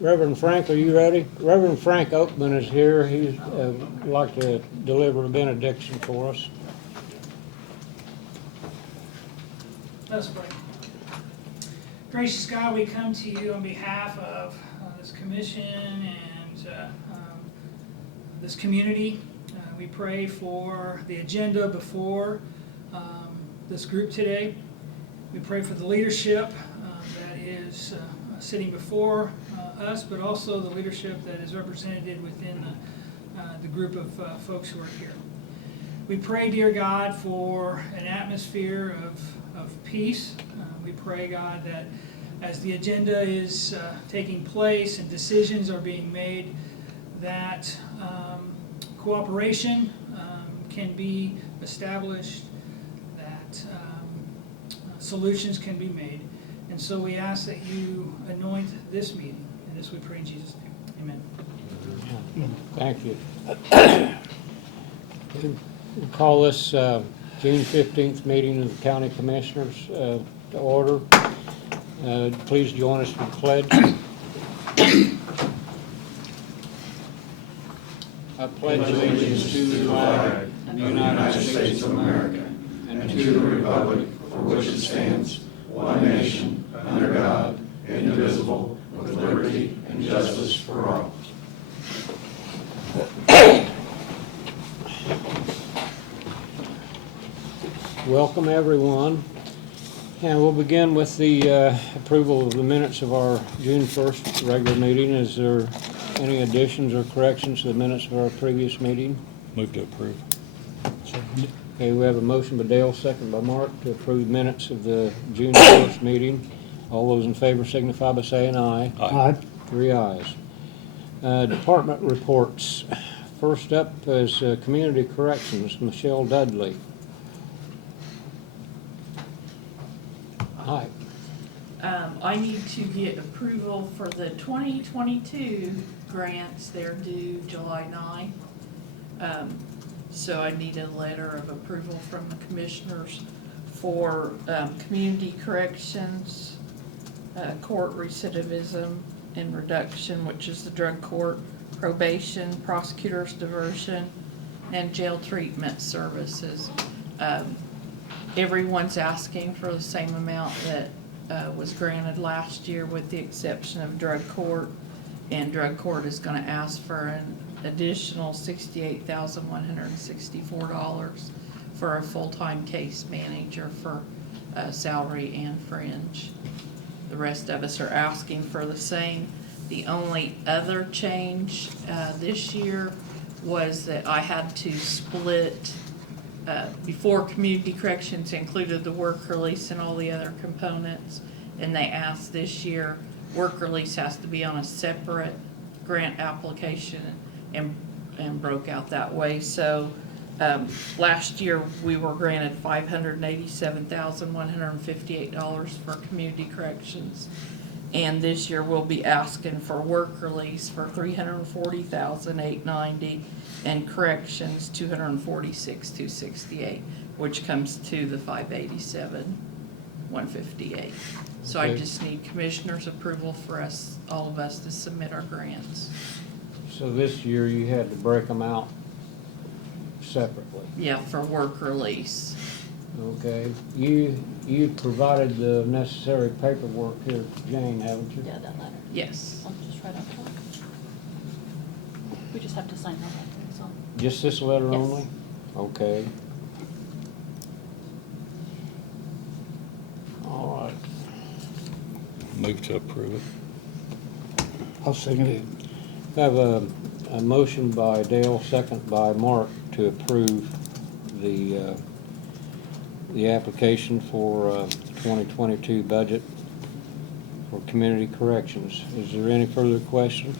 Reverend Frank, are you ready? Reverend Frank Oakman is here. He'd like to deliver a benediction for us. Let's pray. Gracious God, we come to you on behalf of this commission and this community. We pray for the agenda before this group today. We pray for the leadership that is sitting before us, but also the leadership that is represented within the group of folks who are here. We pray, dear God, for an atmosphere of peace. We pray, God, that as the agenda is taking place and decisions are being made, that cooperation can be established, that solutions can be made. And so we ask that you anoint this meeting. And this we pray in Jesus' name. Amen. Thank you. We'll call this June 15th meeting of the County Commissioners to order. Please join us for the pledge. I pledge allegiance to the flag of the United States of America and to the republic for which it stands, one nation, under God, indivisible, with liberty and justice for all. Welcome, everyone. And we'll begin with the approval of the minutes of our June 1st regular meeting. Is there any additions or corrections to the minutes of our previous meeting? Move to approve. Okay, we have a motion by Dale, second by Mark, to approve minutes of the June 1st meeting. All those in favor signify by saying aye. Aye. 3 ayes. Department reports. First up is Community Corrections, Michelle Dudley. Hi. I need to get approval for the 2022 grants. They're due July 9. So I need a letter of approval from the commissioners for community corrections, court recidivism and reduction, which is the drug court, probation, prosecutor's diversion, and jail treatment services. Everyone's asking for the same amount that was granted last year, with the exception of drug court. And drug court is going to ask for an additional $68,164 for a full-time case manager for salary and fringe. The rest of us are asking for the same. The only other change this year was that I had to split. Before, community corrections included the work release and all the other components, and they asked this year work release has to be on a separate grant application and broke out that way. So last year we were granted $587,158 for community corrections, and this year we'll be asking for work release for $340,890 and corrections $246,268, which comes to the $587,158. So I Okay. just need commissioners' approval for us, all of us, to submit our grants. So this year you had to break them out separately. Yeah, for work release. Okay. You provided the necessary paperwork here to Jane, haven't you? Yeah, that letter. Yes. I'll just write up top. We just have to sign that right there, so. Just this letter Yes. only? Okay. All right. Move to approve it. I'll second it. I have a motion by Dale, second by Mark, to approve the application for 2022 budget for community corrections. Is there any further question?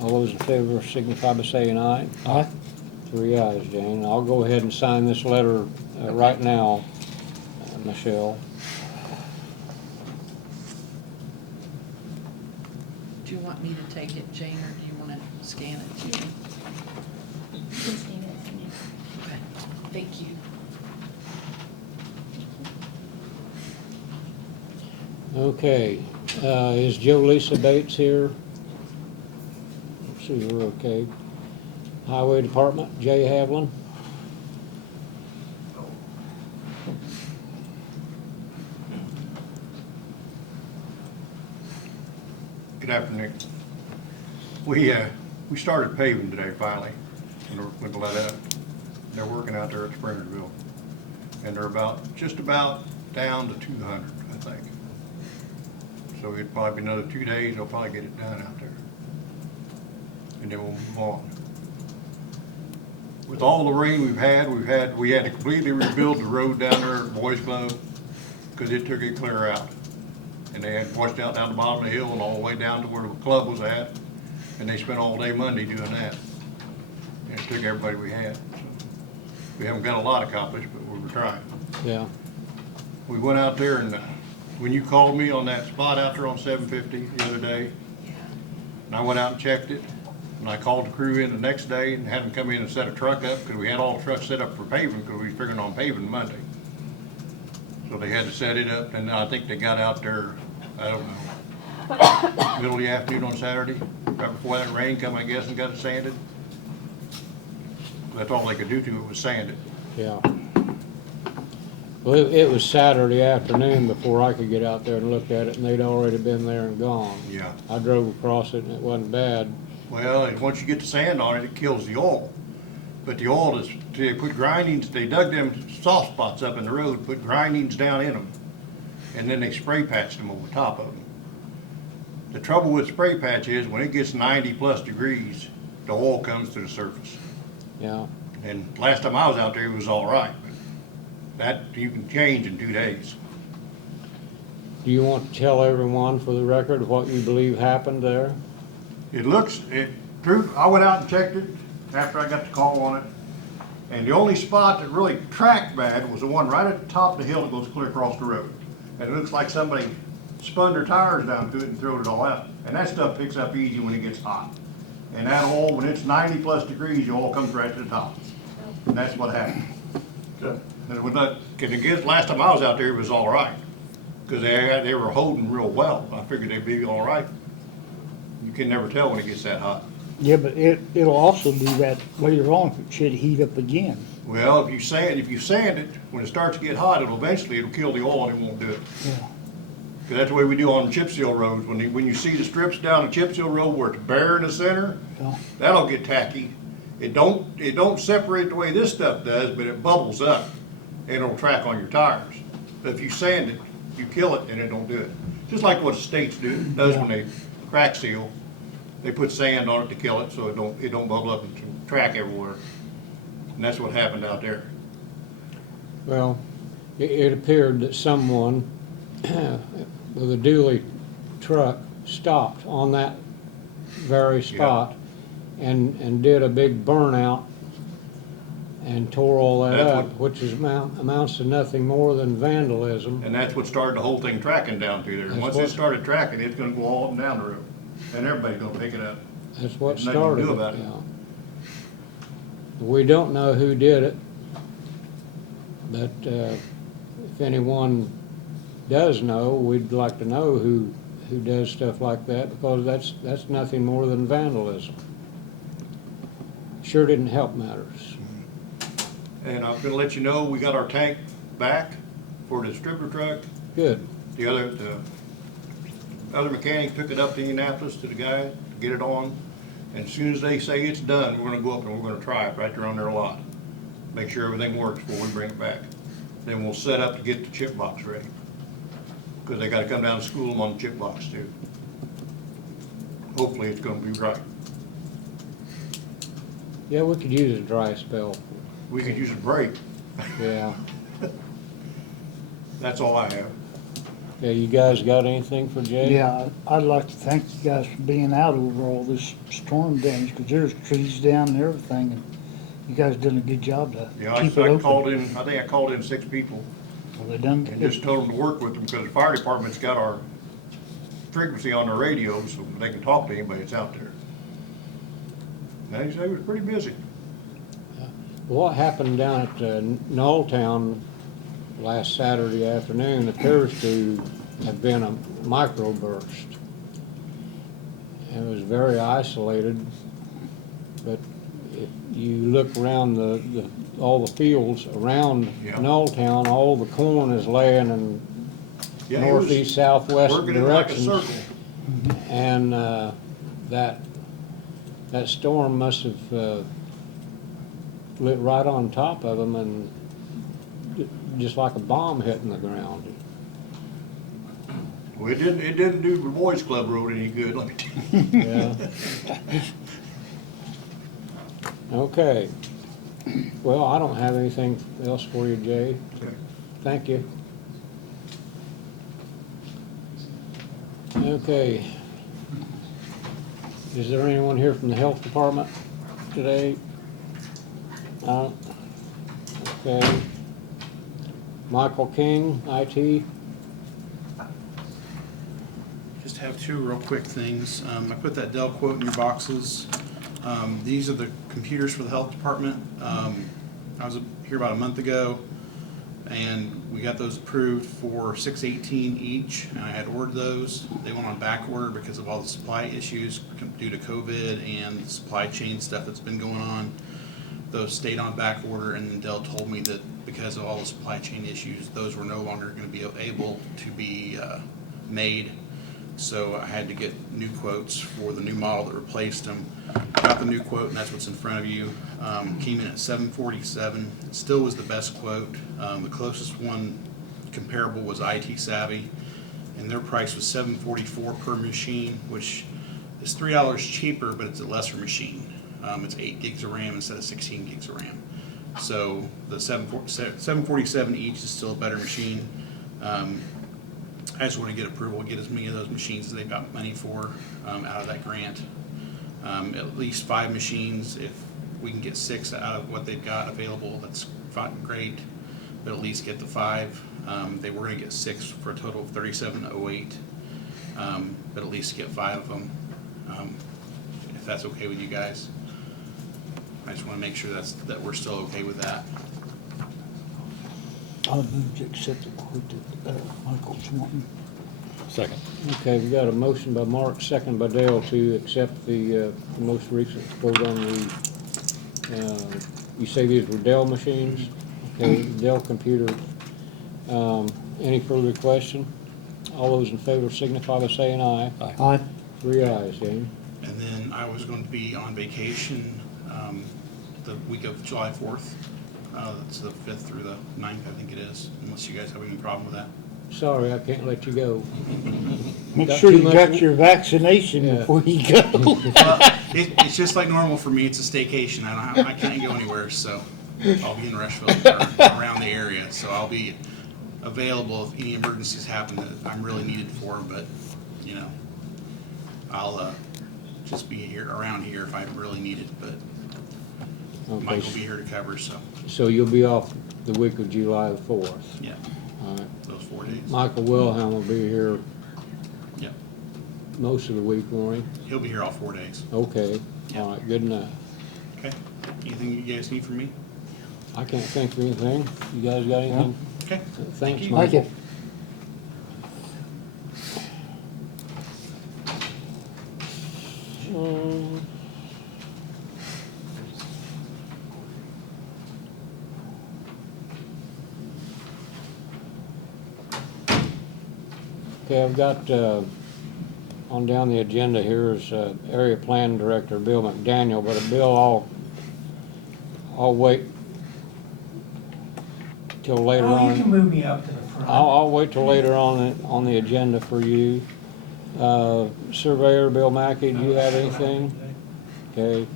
All those in favor signify by saying aye. Aye. 3 ayes, Jane. I'll go ahead and sign this letter right now, Michelle. Do you want me to take it, Jane, or do you want to scan it to you? You can scan it if you need. Okay, thank you. Okay, Is Joe Lisa Bates here? Let's see, we're okay. Highway Department, Jay Havlin. Good afternoon. We started paving today finally, when they let up. They're working out there at Springerville, and they're just about down to 200, I think. So it'd probably be another 2 days, they'll probably get it done out there. And then we'll move on. With all the rain we had to completely rebuild the road down there at Boys Club, because it took it clear out. And they had washed out down the bottom of the hill and all the way down to where the club was at. And they spent all day Monday doing that. And it took everybody we had. So we haven't got a lot accomplished, but we were trying. Yeah. We went out there and when you called me on that spot out there on 750 the other day, and I went out and checked it, and I called the crew in the next day and had them come in and set a truck up, because we had all the trucks set up for paving, because we were figuring on paving Monday. So they had to set it up, and I think they got out there, I don't know, middle of the afternoon on Saturday, right before that rain come, I guess, and got it sanded. That's all they could do to it was sand it. Yeah. Well, it was Saturday afternoon before I could get out there and look at it, and they'd already been there and gone. Yeah. I drove across it and it wasn't bad. Well, and once you get the sand on it, it kills the oil. But the oil is, they put grindings, they dug them soft spots up in the road, put grindings down in them, and then they spray patched them over top of them. The trouble with spray patch is when it gets 90+ degrees, the oil comes to the surface. Yeah. And last time I was out there, it was all right. But that you can change in 2 days. Do you want to tell everyone for the record what you believe happened there? I went out and checked it after I got the call on it. And the only spot that really tracked bad was the one right at the top of the hill that goes clear across the road. And it looks like somebody spun their tires down to it and threw it all out. And that stuff picks up easy when it gets hot. And that oil, when it's 90+ degrees, the oil comes right to the top. And that's what happened. And it was not, last time I was out there, it was all right. Because they were holding real well. I figured they'd be all right. You can never tell when it gets that hot. Yeah, but it'll also do that later on if it should heat up again. Well, if you sand it, when it starts to get hot, it'll kill the oil and it won't do it. Yeah. Because that's the way we do on chip seal roads. When you see the strips down the chip seal road where it's bare in the center, Yeah. that'll get tacky. It don't separate the way this stuff does, but it bubbles up and it'll track on your tires. But if you sand it, you kill it and it don't do it. Just like what the states does when they crack seal. They put sand on it to kill it so it don't bubble up and track everywhere. And that's what happened out there. Well, it appeared that someone with a dually truck stopped on that very spot and did a big burnout and tore all that That's up, which amounts to nothing more than vandalism. And that's what started the whole thing tracking down through there. And once it started tracking, it's gonna go all up and down the road. And everybody's gonna pick it up. That's what There's nothing to started do it. about it. Yeah. We don't know who did it, but if anyone does know, we'd like to know who does stuff like that, because that's nothing more than vandalism. Sure didn't help matters. And I'm gonna let you know, we got our tank back for the stripper truck. Good. The other mechanic took it up to Indianapolis to the guy to get it on. And as soon as they say it's done, we're gonna go up and we're gonna try it right there on their lot. Make sure everything works before we bring it back. Then we'll set up to get the chip box ready. Because they gotta come down to school them on the chip box too. Hopefully it's gonna be right. Yeah, we could use a dry spell. We could use a break. Yeah. That's all I have. Yeah, you guys got anything for Jay? Yeah, I'd like to thank you guys for being out over all this storm damage, because there's trees down and everything, and you guys done a good job to Yeah, keep it I open. think I called in 6 people Well, they done and good. just told them to work with them, because the fire department's got our frequency on their radio, so they can talk to anybody that's out there. And they say it was pretty busy. What happened down at Knolltown last Saturday afternoon appears to had been a microburst. It was very isolated, but if you look around all the fields around Yeah. Knolltown, all the corn is laying in Yeah, it was northeast, southwest working in like a directions. circle. And that storm must have lit right on top of them and just like a bomb hitting the ground. Well, it didn't do the Boys Club Road any good, let me tell you. Yeah. Okay. Well, I don't have anything else for you, Jay. Okay. Thank you. Okay. Is there anyone here from the health department today? No? Okay. Michael King, IT. Just have two real quick things. I put that Dell quote in your boxes. These are the computers for the health department. I was here about a month ago, and we got those approved for $618 each, and I had ordered those. They went on back order because of all the supply issues due to COVID and supply chain stuff that's been going on. Those stayed on back order, and then Dell told me that because of all the supply chain issues, those were no longer going to be able to be made. So I had to get new quotes for the new model that replaced them. Got the new quote, and that's what's in front of you. Came in at $747. It still was the best quote. The closest one comparable was IT Savvy, and their price was $744 per machine, which is $3 cheaper, but it's a lesser machine. It's 8 gigs of RAM instead of 16 gigs of RAM. So the $747 each is still a better machine. I just want to get approval, get as many of those machines as they've got money for out of that grant. At least 5 machines. If we can get 6 out of what they've got available, that's fine, great. But at least get the 5. They were going to get 6 for a total of 3708. But at least get 5 of them, if that's okay with you guys. I just want to make sure that we're still okay with that. I'll move to accept the quote that Michael's wanting. Second. Okay, we got a motion by Mark, second by Dale to accept the most recent quote on the, you say these were Dell machines? Okay, Dell computers. Any further question? All those in favor signify by saying aye. Aye. 3 ayes, Jamie. And then I was going to be on vacation the week of July 4th. That's the 5th through the 9th, I think it is, unless you guys have any problem with that. Sorry, I can't let you go. Make Got sure too you much- got your vaccination Yeah. before you go. Well, it's just like normal for me. It's a staycation. I can't go anywhere, so I'll be in Rushville or around the area. So I'll be available if any emergencies happen that I'm really needed for. But you know, I'll just be here around here if I'm really needed. But Okay, Mike will be here to cover. So so you'll be off the week of July the 4th. yeah, All right. those 4 days. Michael Wilhelm will be here Yeah, most of the week, won't he? he'll be here all 4 days. Okay, all right, good enough. Okay. Anything you guys need from me? I can't think of anything. You guys got anything? Okay. Thanks, you. Thank Michael. you. Okay, I've got, on down the agenda here is Area Plan Director Bill McDaniel, but Bill, I'll wait till later Oh, you can on. move me up to the front. I'll wait till later on the agenda for you. Surveyor Bill Mackey, do you have anything? Okay.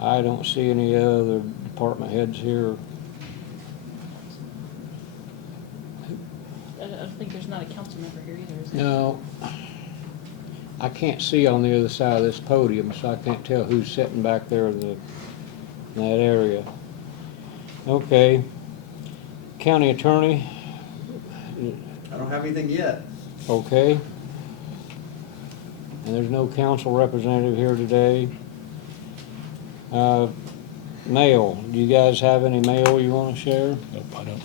I don't see any other department heads here. I don't think there's not a council member here either, is there? No. I can't see on the other side of this podium, so I can't tell who's sitting back there in that area. Okay. County Attorney, I don't have anything yet. okay. And there's no council representative here today. Mail, do you guys have any mail you want to share? Nope, I don't.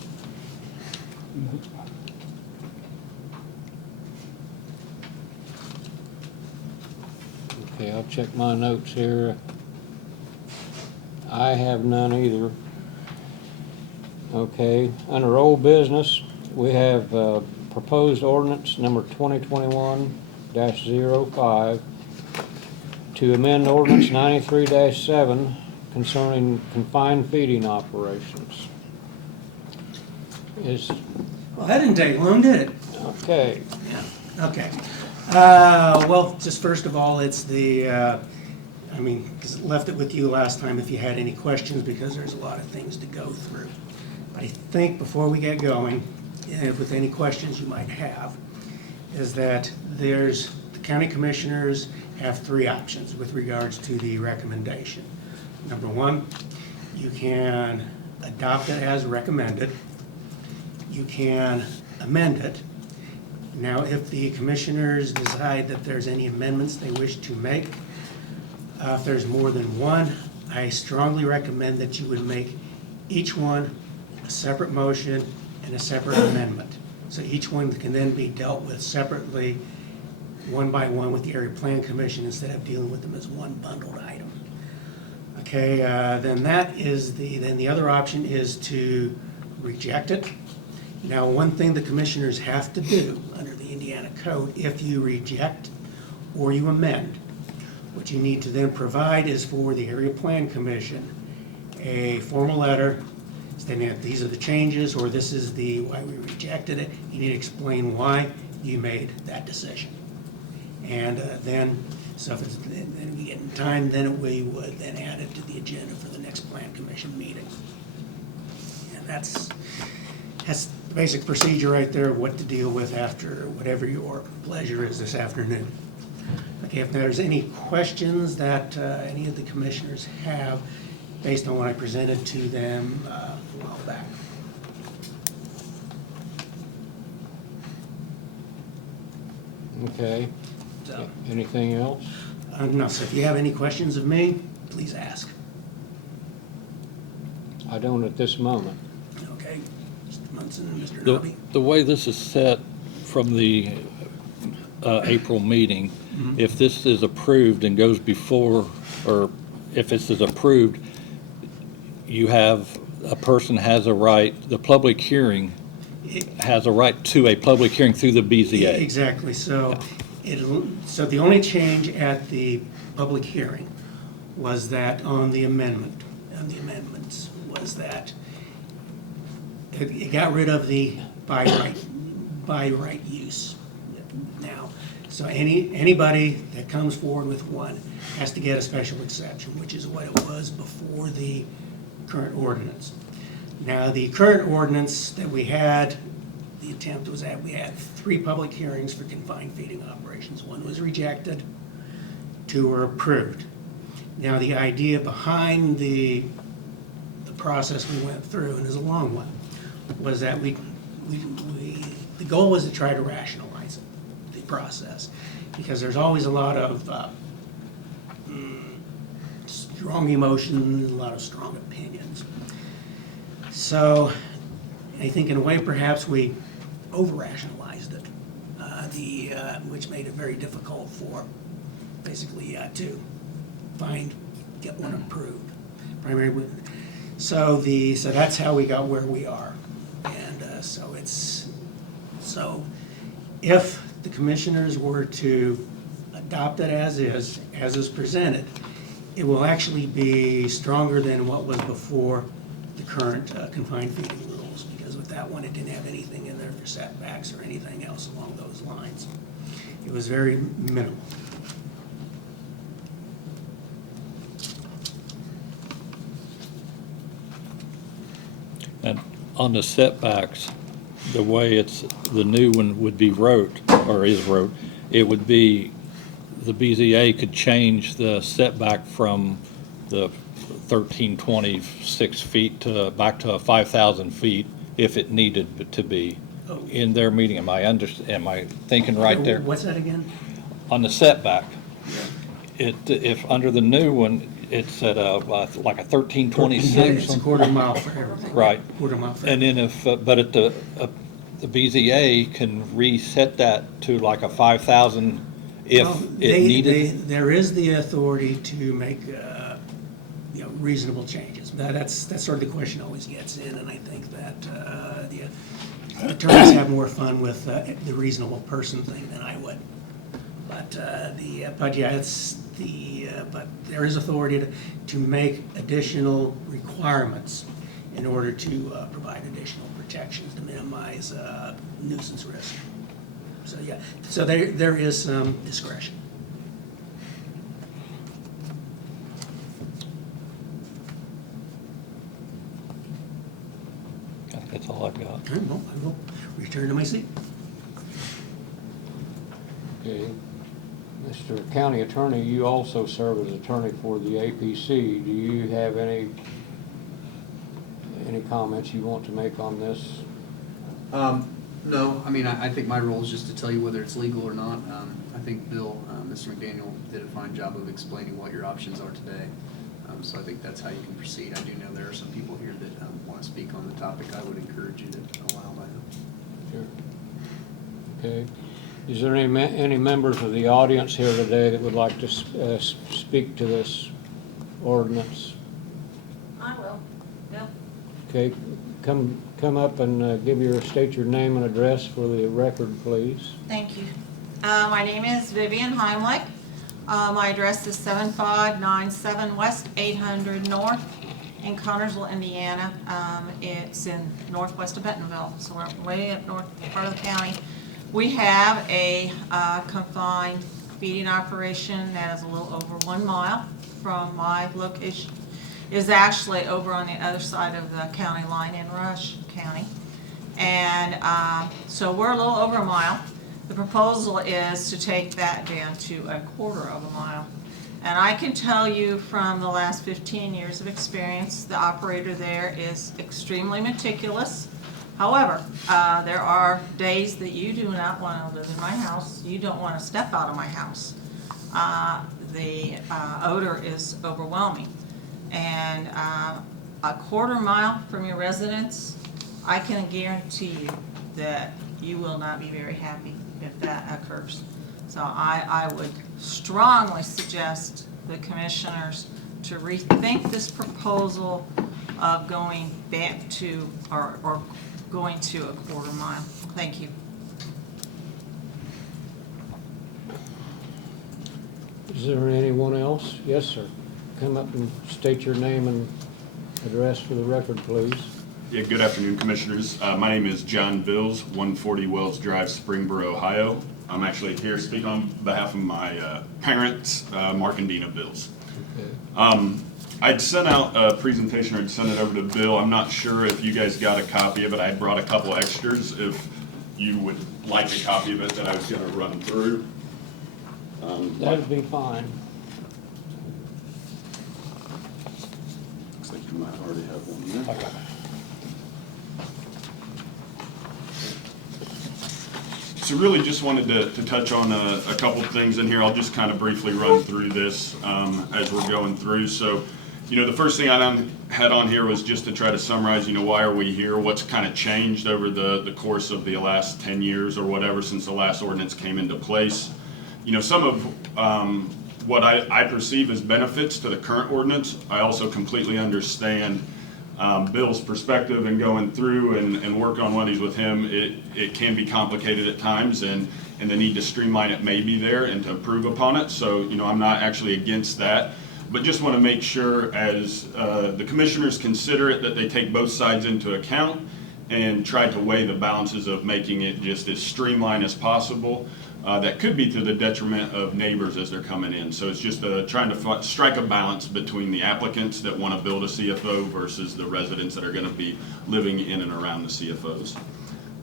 Okay, I'll check my notes here. I have none either. Okay, under old business, we have proposed ordinance number 2021-05 to amend ordinance 93-7 concerning confined feeding operations. Is, Well, that didn't take long, did it? okay, Okay. Well, just first of all, it's the, because it left it with you last time if you had any questions, because there's a lot of things to go through. But I think before we get going, if with any questions you might have, is that the county commissioners have three options with regards to the recommendation. Number one, you can adopt it as recommended. You can amend it. Now, if the commissioners decide that there's any amendments they wish to make, if there's more than one, I strongly recommend that you would make each one a separate motion and a separate amendment. So each one can then be dealt with separately, one by one with the Area Plan Commission instead of dealing with them as one bundled item. Okay, then the other option is to reject it. Now, one thing the commissioners have to do under the Indiana Code, if you reject or you amend, what you need to then provide is for the Area Plan Commission a formal letter stating that these are the changes, or this is why we rejected it. You need to explain why you made that decision. And then we get in time, then we would then add it to the agenda for the next Plan Commission meeting. And that's the basic procedure right there of what to deal with after whatever your pleasure is this afternoon. Okay, if there's any questions that any of the commissioners have based on what I presented to them a while back. okay. So, Anything else? no, so if you have any questions of me, please ask. I don't at this moment. Okay, Mr. Munson and Mr. The, Nobby? the way this is set from the April meeting, if this is approved and goes before, or if this is approved, a person has a right, the public hearing has a right to a public hearing through the BZA. Exactly, so the only change at the public hearing was that on the amendments, was that it got rid of the by right use now. So anybody that comes forward with one has to get a special exception, which is what it was before the current ordinance. Now, the current ordinance that we had, the attempt was that we had 3 public hearings for confined feeding operations. 1 was rejected, 2 were approved. Now, the idea behind the process we went through, and is a long one, was that the goal was to try to rationalize it, the process, because there's always a lot of strong emotions, a lot of strong opinions. So I think in a way perhaps we over-rationalized it, which made it very difficult for basically to get one approved. Primarily, so that's how we got where we are. And so if the commissioners were to adopt it as is presented, it will actually be stronger than what was before the current confined feeding rules, because with that one, it didn't have anything in there for setbacks or anything else along those lines. It was very minimal. And on the setbacks, the way the new one would be wrote, it would be, the BZA could change the setback from the 1,326 feet back to 5,000 feet if it needed to be in their meeting. Am I thinking right there? What's that again? On the setback, if under the new one, it's at like a 1,326. It's a quarter mile for everything. Right. Quarter mile for And everything. then but at the the BZA can reset that to like a 5,000 if Well, it needed? There is the authority to make, reasonable changes. That's sort of the question always gets in, and I think that the attorneys have more fun with the reasonable person thing than I would. But but there is authority to make additional requirements in order to provide additional protections to minimize nuisance risk. So, yeah, so there is some discretion. I think that's all I've got. I will return to my seat. Okay. Mr. County Attorney, you also serve as attorney for the APC. Do you have any comments you want to make on this? No, I mean, I think my role is just to tell you whether it's legal or not. I think Bill, Mr. McDaniel did a fine job of explaining what your options are today. So I think that's how you can proceed. I do know there are some people here that want to speak on the topic. I would encourage you to allow that. Sure. Okay. Is there any members of the audience here today that would like to speak to this ordinance? I will. Yeah. Okay, come up and state your name and address for the record, please. Thank you. My name is Vivian Heimlich. My address is 7597 West 800 North in Connersville, Indiana. It's in northwest of Bentonville, so we're way up north part of the county. We have a confined feeding operation that is a little over 1 mile from my location. Is actually over on the other side of the county line in Rush County. And so we're a little over 1 mile. The proposal is to take that down to 1/4 of a mile. And I can tell you from the last 15 years of experience, the operator there is extremely meticulous. However, there are days that you do not want to live in my house. You don't want to step out of my house. The odor is overwhelming. And 1/4 mile from your residence, I can guarantee you that you will not be very happy if that occurs. So I would strongly suggest the commissioners to rethink this proposal of going back to, or going to 1/4 mile. Thank you. Is there anyone else? Yes, sir. Come up and state your name and address for the record, please. Yeah, good afternoon, Commissioners. My name is John Bills, 140 Wells Drive, Springboro, Ohio. I'm actually here to speak on behalf of my parents, Mark and Dina Bills. Okay. I'd sent out a presentation, or I'd sent it over to Bill. I'm not sure if you guys got a copy of it. I brought a couple extras if you would like a copy of it that I was going to run through. That'd be fine. Looks like you might already have one there. So really just wanted to touch on a couple things in here. I'll just kind of briefly run through this as we're going through. So, the first thing I had on here was just to try to summarize, why are we here? What's kind of changed over the course of the last 10 years or whatever since the last ordinance came into place. Some of what I perceive as benefits to the current ordinance. I also completely understand Bill's perspective and going through and work on what he's with him. It can be complicated at times, and the need to streamline it may be there and to improve upon it. So, I'm not actually against that, but just want to make sure as the commissioners consider it that they take both sides into account and try to weigh the balances of making it just as streamlined as possible. That could be to the detriment of neighbors as they're coming in. So it's just trying to strike a balance between the applicants that want to build a CFO versus the residents that are going to be living in and around the CFOs.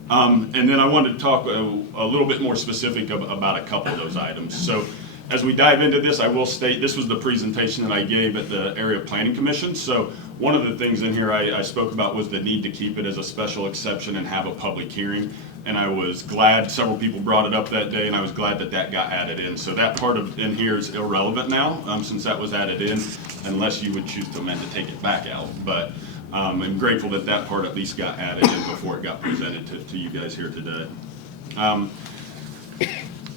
And then I wanted to talk a little bit more specific about a couple of those items. So as we dive into this, I will state this was the presentation that I gave at the Area Planning Commission. So one of the things in here I spoke about was the need to keep it as a special exception and have a public hearing. And I was glad several people brought it up that day, and I was glad that got added in. So that part in here is irrelevant now, since that was added in, unless you would choose to amend to take it back out. But I'm grateful that that part at least got added in before it got presented to you guys here today.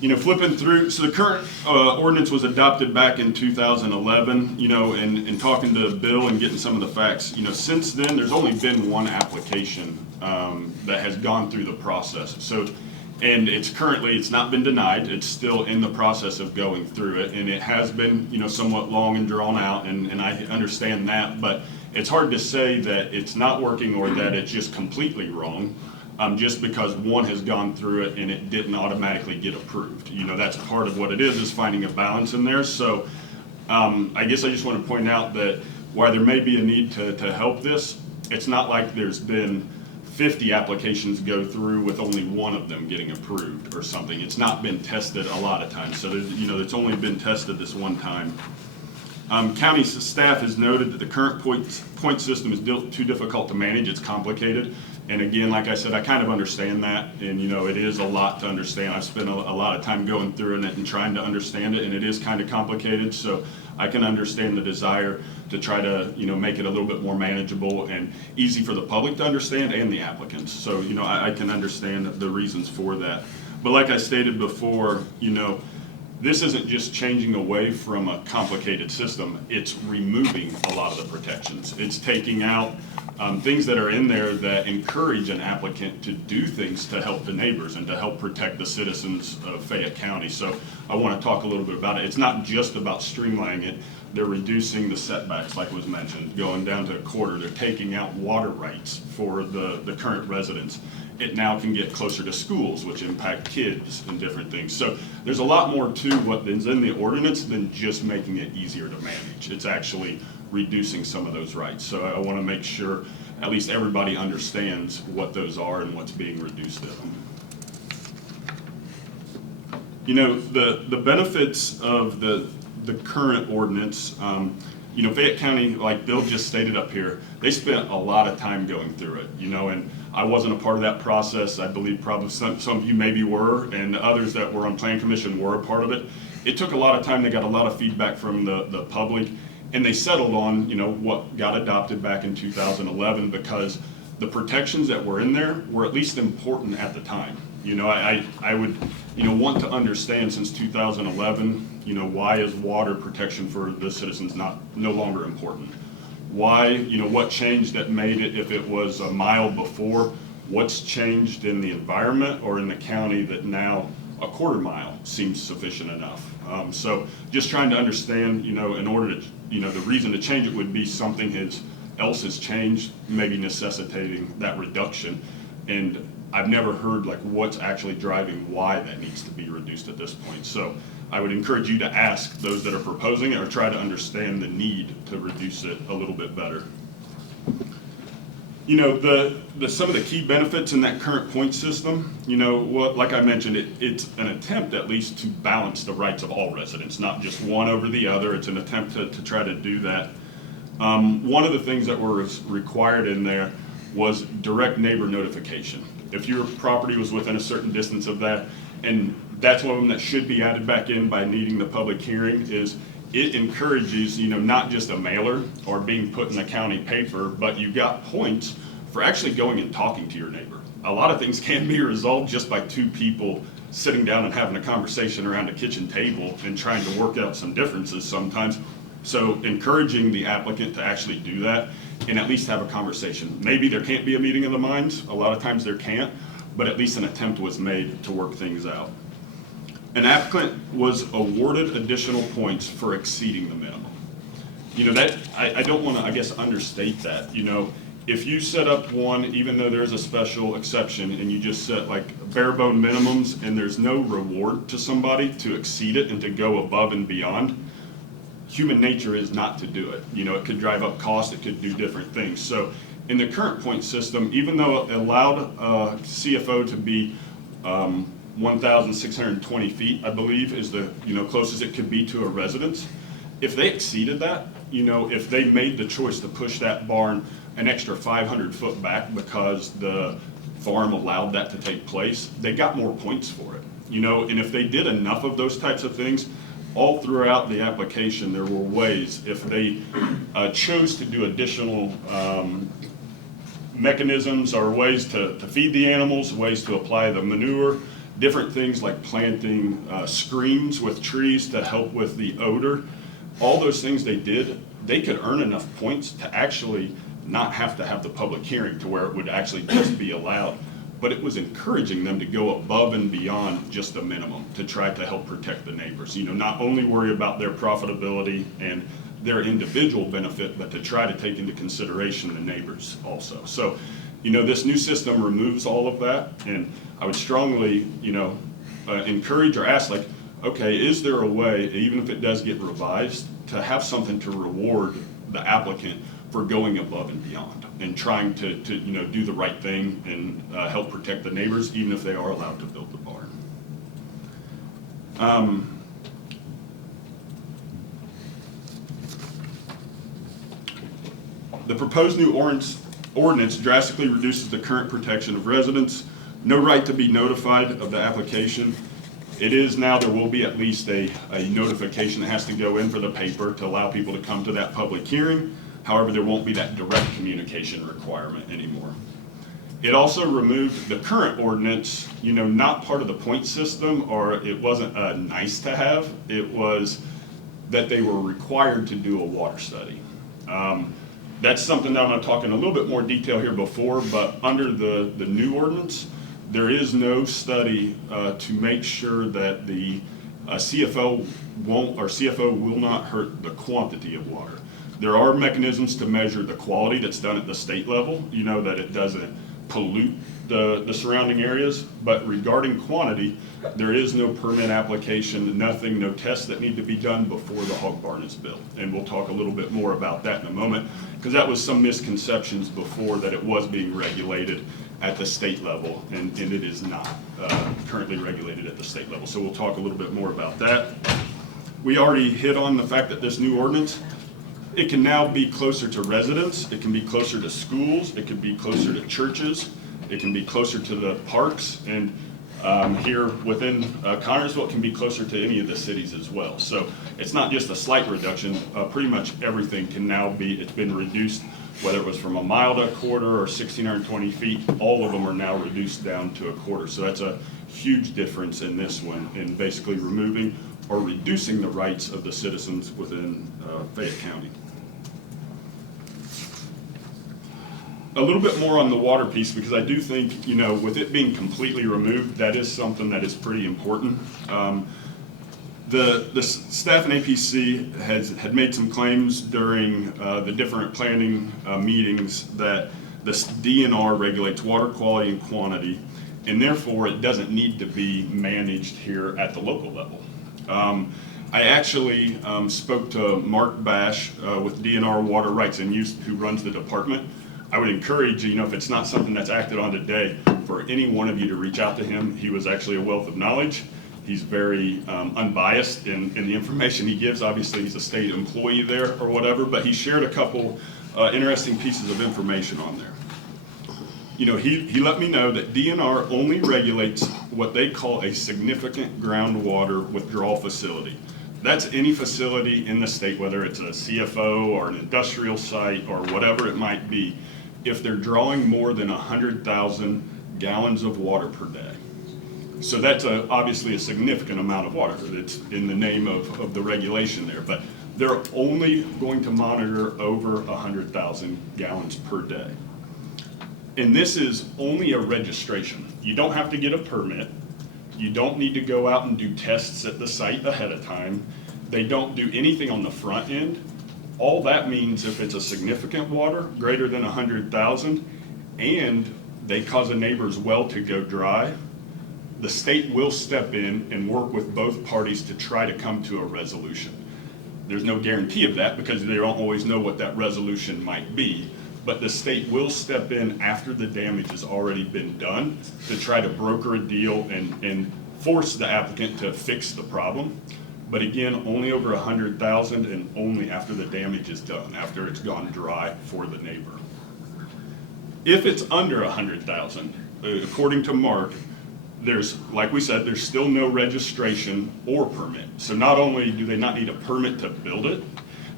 You know, flipping through, so the current ordinance was adopted back in 2011, you know, and talking to Bill and getting some of the facts, you know, since then, there's only been one application that has gone through the process. So, and it's not been denied, it's still in the process of going through it, and it has been, you know, somewhat long and drawn out, and I understand that, but it's hard to say that it's not working or that it's just completely wrong. Just because one has gone through it and it didn't automatically get approved. You know, that's part of what it is finding a balance in there. So I guess I just want to point out that while there may be a need to help this, it's not like there's been 50 applications go through with only one of them getting approved or something. It's not been tested a lot of times. So, you know, it's only been tested this one time. County staff has noted that the current point system is too difficult to manage. It's complicated. And again, like I said, I kind of understand that, and you know, it is a lot to understand. I've spent a lot of time going through it and trying to understand it, and it is kind of complicated, so I can understand the desire to try to, you know, make it a little bit more manageable and easy for the public to understand and the applicants. So, you know, I can understand the reasons for that. But like I stated before, you know, this isn't just changing away from a complicated system, it's removing a lot of the protections. It's taking out things that are in there that encourage an applicant to do things to help the neighbors and to help protect the citizens of Fayette County. So I want to talk a little bit about it. It's not just about streamlining it. They're reducing the setbacks, like was mentioned, going down to a quarter. They're taking out water rights for the current residents. It now can get closer to schools, which impact kids and different things. So there's a lot more to what is in the ordinance than just making it easier to manage. It's actually reducing some of those rights. So I want to make sure at least everybody understands what those are and what's being reduced in them. You know, the benefits of the current ordinance, you know, Fayette County, like Bill just stated up here, they spent a lot of time going through it, you know, and I wasn't a part of that process. I believe probably some of you maybe were, and others that were on Plan Commission were a part of it. It took a lot of time. They got a lot of feedback from the public, and they settled on, you know, what got adopted back in 2011 because the protections that were in there were at least important at the time. You know, I would, you know, want to understand since 2011, you know, why is water protection for the citizens no longer important? Why, you know, what changed that made it, if it was a mile before, what's changed in the environment or in the county that now a quarter mile seems sufficient enough? So just trying to understand, you know, in order to, you know, the reason to change it would be something else has changed, maybe necessitating that reduction. And I've never heard like what's actually driving why that needs to be reduced at this point. So I would encourage you to ask those that are proposing it or try to understand the need to reduce it a little bit better. You know, some of the key benefits in that current point system, you know, like I mentioned, it's an attempt at least to balance the rights of all residents, not just one over the other. It's an attempt to try to do that. One of the things that was required in there was direct neighbor notification. If your property was within a certain distance of that, and that's one of them that should be added back in by needing the public hearing, is it encourages, you know, not just a mailer or being put in the county paper, but you got points for actually going and talking to your neighbor. A lot of things can be resolved just by two people sitting down and having a conversation around a kitchen table and trying to work out some differences sometimes. So encouraging the applicant to actually do that and at least have a conversation. Maybe there can't be a meeting of the minds, a lot of times there can't, but at least an attempt was made to work things out. An applicant was awarded additional points for exceeding the minimum. You know, that, I don't want to, I guess, understate that. You know, if you set up one, even though there's a special exception, and you just set like bare bone minimums and there's no reward to somebody to exceed it and to go above and beyond, human nature is not to do it. You know, it could drive up cost, it could do different things. So in the current point system, even though it allowed CFO to be 1,620 feet, I believe, is the, you know, closest it could be to a residence. If they exceeded that, you know, if they made the choice to push that barn an extra 500 foot back because the farm allowed that to take place, they got more points for it. You know, and if they did enough of those types of things, all throughout the application, there were ways, if they chose to do additional mechanisms or ways to feed the animals, ways to apply the manure, different things like planting screens with trees to help with the odor. All those things they did, they could earn enough points to actually not have to have the public hearing to where it would actually just be allowed. But it was encouraging them to go above and beyond just the minimum to try to help protect the neighbors. You know, not only worry about their profitability and their individual benefit, but to try to take into consideration the neighbors also. So, you know, this new system removes all of that, and I would strongly, you know, encourage or ask, like, okay, is there a way, even if it does get revised, to have something to reward the applicant for going above and beyond and trying to you know, do the right thing and help protect the neighbors, even if they are allowed to build the barn. The proposed new ordinance drastically reduces the current protection of residents. No right to be notified of the application. It is now, there will be at least a notification that has to go in for the paper to allow people to come to that public hearing. However, there won't be that direct communication requirement anymore. It also removed the current ordinance, you know, not part of the point system, or it wasn't a nice to have. It was that they were required to do a water study. That's something that I'm going to talk in a little bit more detail here before, but under the new ordinance, there is no study to make sure that the CFO will not hurt the quantity of water. There are mechanisms to measure the quality that's done at the state level, you know, that it doesn't pollute the surrounding areas, but regarding quantity, there is no permit application, nothing, no tests that need to be done before the hog barn is built. And we'll talk a little bit more about that in a moment, because that was some misconceptions before that it was being regulated at the state level, and it is not currently regulated at the state level. So we'll talk a little bit more about that. We already hit on the fact that this new ordinance, it can now be closer to residents, it can be closer to schools, it can be closer to churches, it can be closer to the parks, and here within Connersville, it can be closer to any of the cities as well. So it's not just a slight reduction, pretty much everything can now be, it's been reduced, whether it was from a mile to a quarter or 1,620 feet, all of them are now reduced down to a quarter. So that's a huge difference in this one, in basically removing or reducing the rights of the citizens within Fayette County. A little bit more on the water piece, because I do think, you know, with it being completely removed, that is something that is pretty important. The staff in APC had made some claims during the different planning meetings that the DNR regulates water quality and quantity, and therefore it doesn't need to be managed here at the local level. I actually spoke to Mark Bash with DNR Water Rights and Use, who runs the department. I would encourage you, if it's not something that's acted on today, for any one of you to reach out to him. He was actually a wealth of knowledge. He's very unbiased in the information he gives. Obviously, he's a state employee there or whatever, but he shared a couple interesting pieces of information on there. You know, he let me know that DNR only regulates what they call a significant groundwater withdrawal facility. That's any facility in the state, whether it's a CFO or an industrial site or whatever it might be, if they're drawing more than 100,000 gallons of water per day. So that's obviously a significant amount of water. It's in the name of the regulation there, but they're only going to monitor over 100,000 gallons per day. And this is only a registration. You don't have to get a permit. You don't need to go out and do tests at the site ahead of time. They don't do anything on the front end. All that means, if it's a significant water, greater than 100,000, and they cause a neighbor's well to go dry, the state will step in and work with both parties to try to come to a resolution. There's no guarantee of that, because they don't always know what that resolution might be, but the state will step in after the damage has already been done to try to broker a deal and force the applicant to fix the problem. But again, only over 100,000, and only after the damage is done, after it's gone dry for the neighbor. If it's under 100,000, according to Mark, there's, like we said, there's still no registration or permit. So not only do they not need a permit to build it,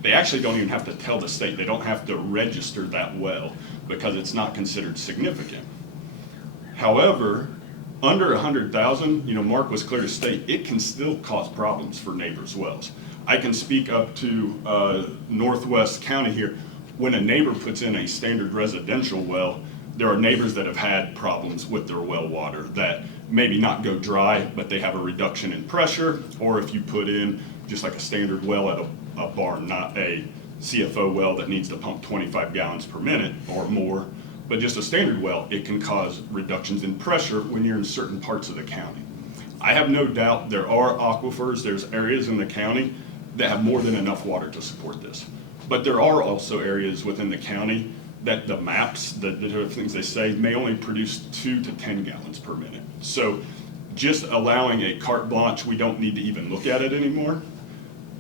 they actually don't even have to tell the state. They don't have to register that well because it's not considered significant. However, under 100,000, Mark was clear to state, it can still cause problems for neighbors' wells. I can speak up to Northwest County here. When a neighbor puts in a standard residential well, there are neighbors that have had problems with their well water that maybe not go dry, but they have a reduction in pressure, or if you put in just like a standard well at a barn, not a CFO well that needs to pump 25 gallons per minute or more, but just a standard well, it can cause reductions in pressure when you're in certain parts of the county. I have no doubt there are aquifers, there's areas in the county that have more than enough water to support this. But there are also areas within the county that the maps, the different things they say, may only produce 2 to 10 gallons per minute. So just allowing a carte blanche, we don't need to even look at it anymore,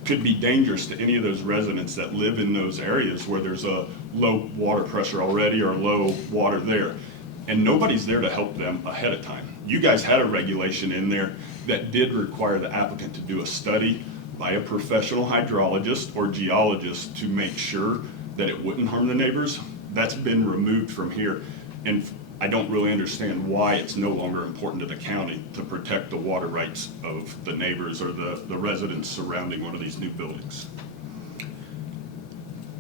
could be dangerous to any of those residents that live in those areas where there's a low water pressure already or low water there. And nobody's there to help them ahead of time. You guys had a regulation in there that did require the applicant to do a study by a professional hydrologist or geologist to make sure that it wouldn't harm the neighbors. That's been removed from here. And I don't really understand why it's no longer important to the county to protect the water rights of the neighbors or the residents surrounding one of these new buildings.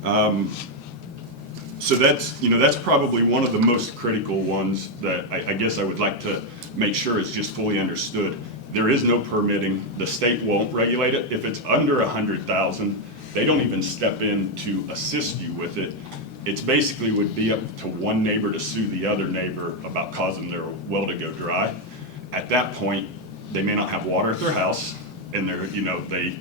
So that's probably one of the most critical ones that I guess I would like to make sure is just fully understood. There is no permitting. The state won't regulate it. If it's under 100,000, they don't even step in to assist you with it. It's basically would be up to one neighbor to sue the other neighbor about causing their well to go dry. At that point, they may not have water at their house, and they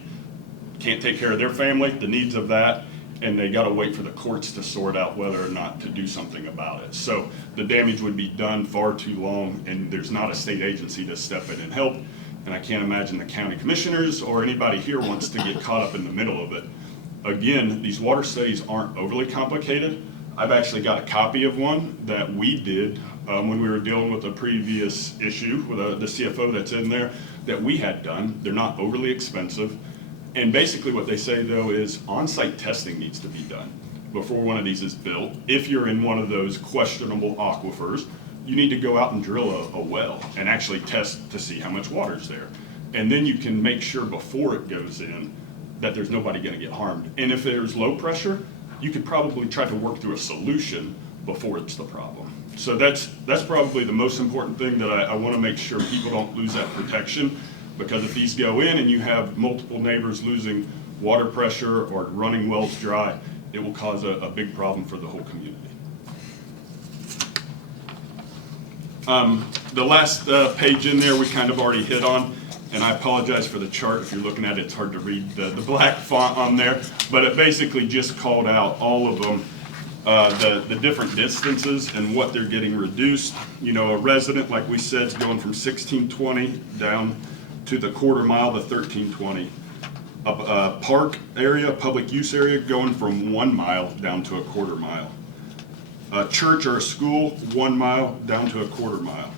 can't take care of their family, the needs of that, and they gotta wait for the courts to sort out whether or not to do something about it. So the damage would be done far too long, and there's not a state agency to step in and help, and I can't imagine the county commissioners or anybody here wants to get caught up in the middle of it. Again, these water studies aren't overly complicated. I've actually got a copy of one that we did when we were dealing with a previous issue with the CFO that's in there that we had done. They're not overly expensive. And basically what they say though is on-site testing needs to be done before one of these is built. If you're in one of those questionable aquifers, you need to go out and drill a well and actually test to see how much water's there. And then you can make sure before it goes in that there's nobody gonna get harmed. And if there's low pressure, you could probably try to work through a solution before it's the problem. So that's probably the most important thing that I wanna make sure people don't lose that protection, because if these go in and you have multiple neighbors losing water pressure or running wells dry, it will cause a big problem for the whole community. The last page in there we kind of already hit on, and I apologize for the chart. If you're looking at it, it's hard to read the black font on there, but it basically just called out all of them, the different distances and what they're getting reduced. A resident, like we said, is going from 1620 down to the quarter mile to 1320. A park area, public use area, going from 1 mile down to a quarter mile. A church or a school, 1 mile down to a quarter mile.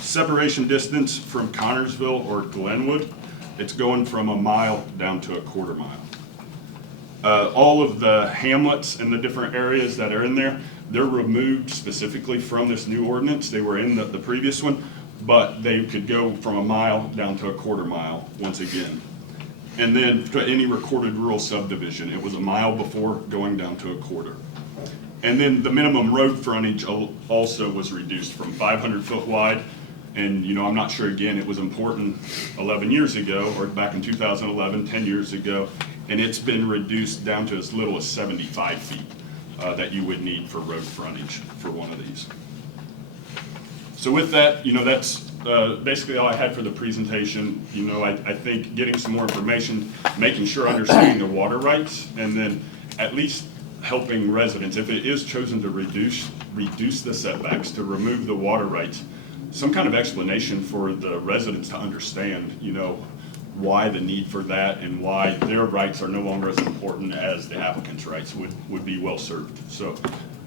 Separation distance from Connorsville or Glenwood, it's going from 1 mile down to a quarter mile. All of the hamlets and the different areas that are in there, they're removed specifically from this new ordinance. They were in the previous one, but they could go from 1 mile down to a quarter mile once again. And then to any recorded rural subdivision, it was 1 mile before going down to a quarter. And then the minimum road frontage also was reduced from 500 foot wide. And I'm not sure, again, it was important 11 years ago, or back in 2011, 10 years ago, and it's been reduced down to as little as 75 feet that you would need for road frontage for one of these. So with that, that's basically all I had for the presentation. I think getting some more information, making sure understanding the water rights, and then at least helping residents, if it is chosen to reduce the setbacks, to remove the water rights, some kind of explanation for the residents to understand, why the need for that and why their rights are no longer as important as the applicant's rights would be well served. So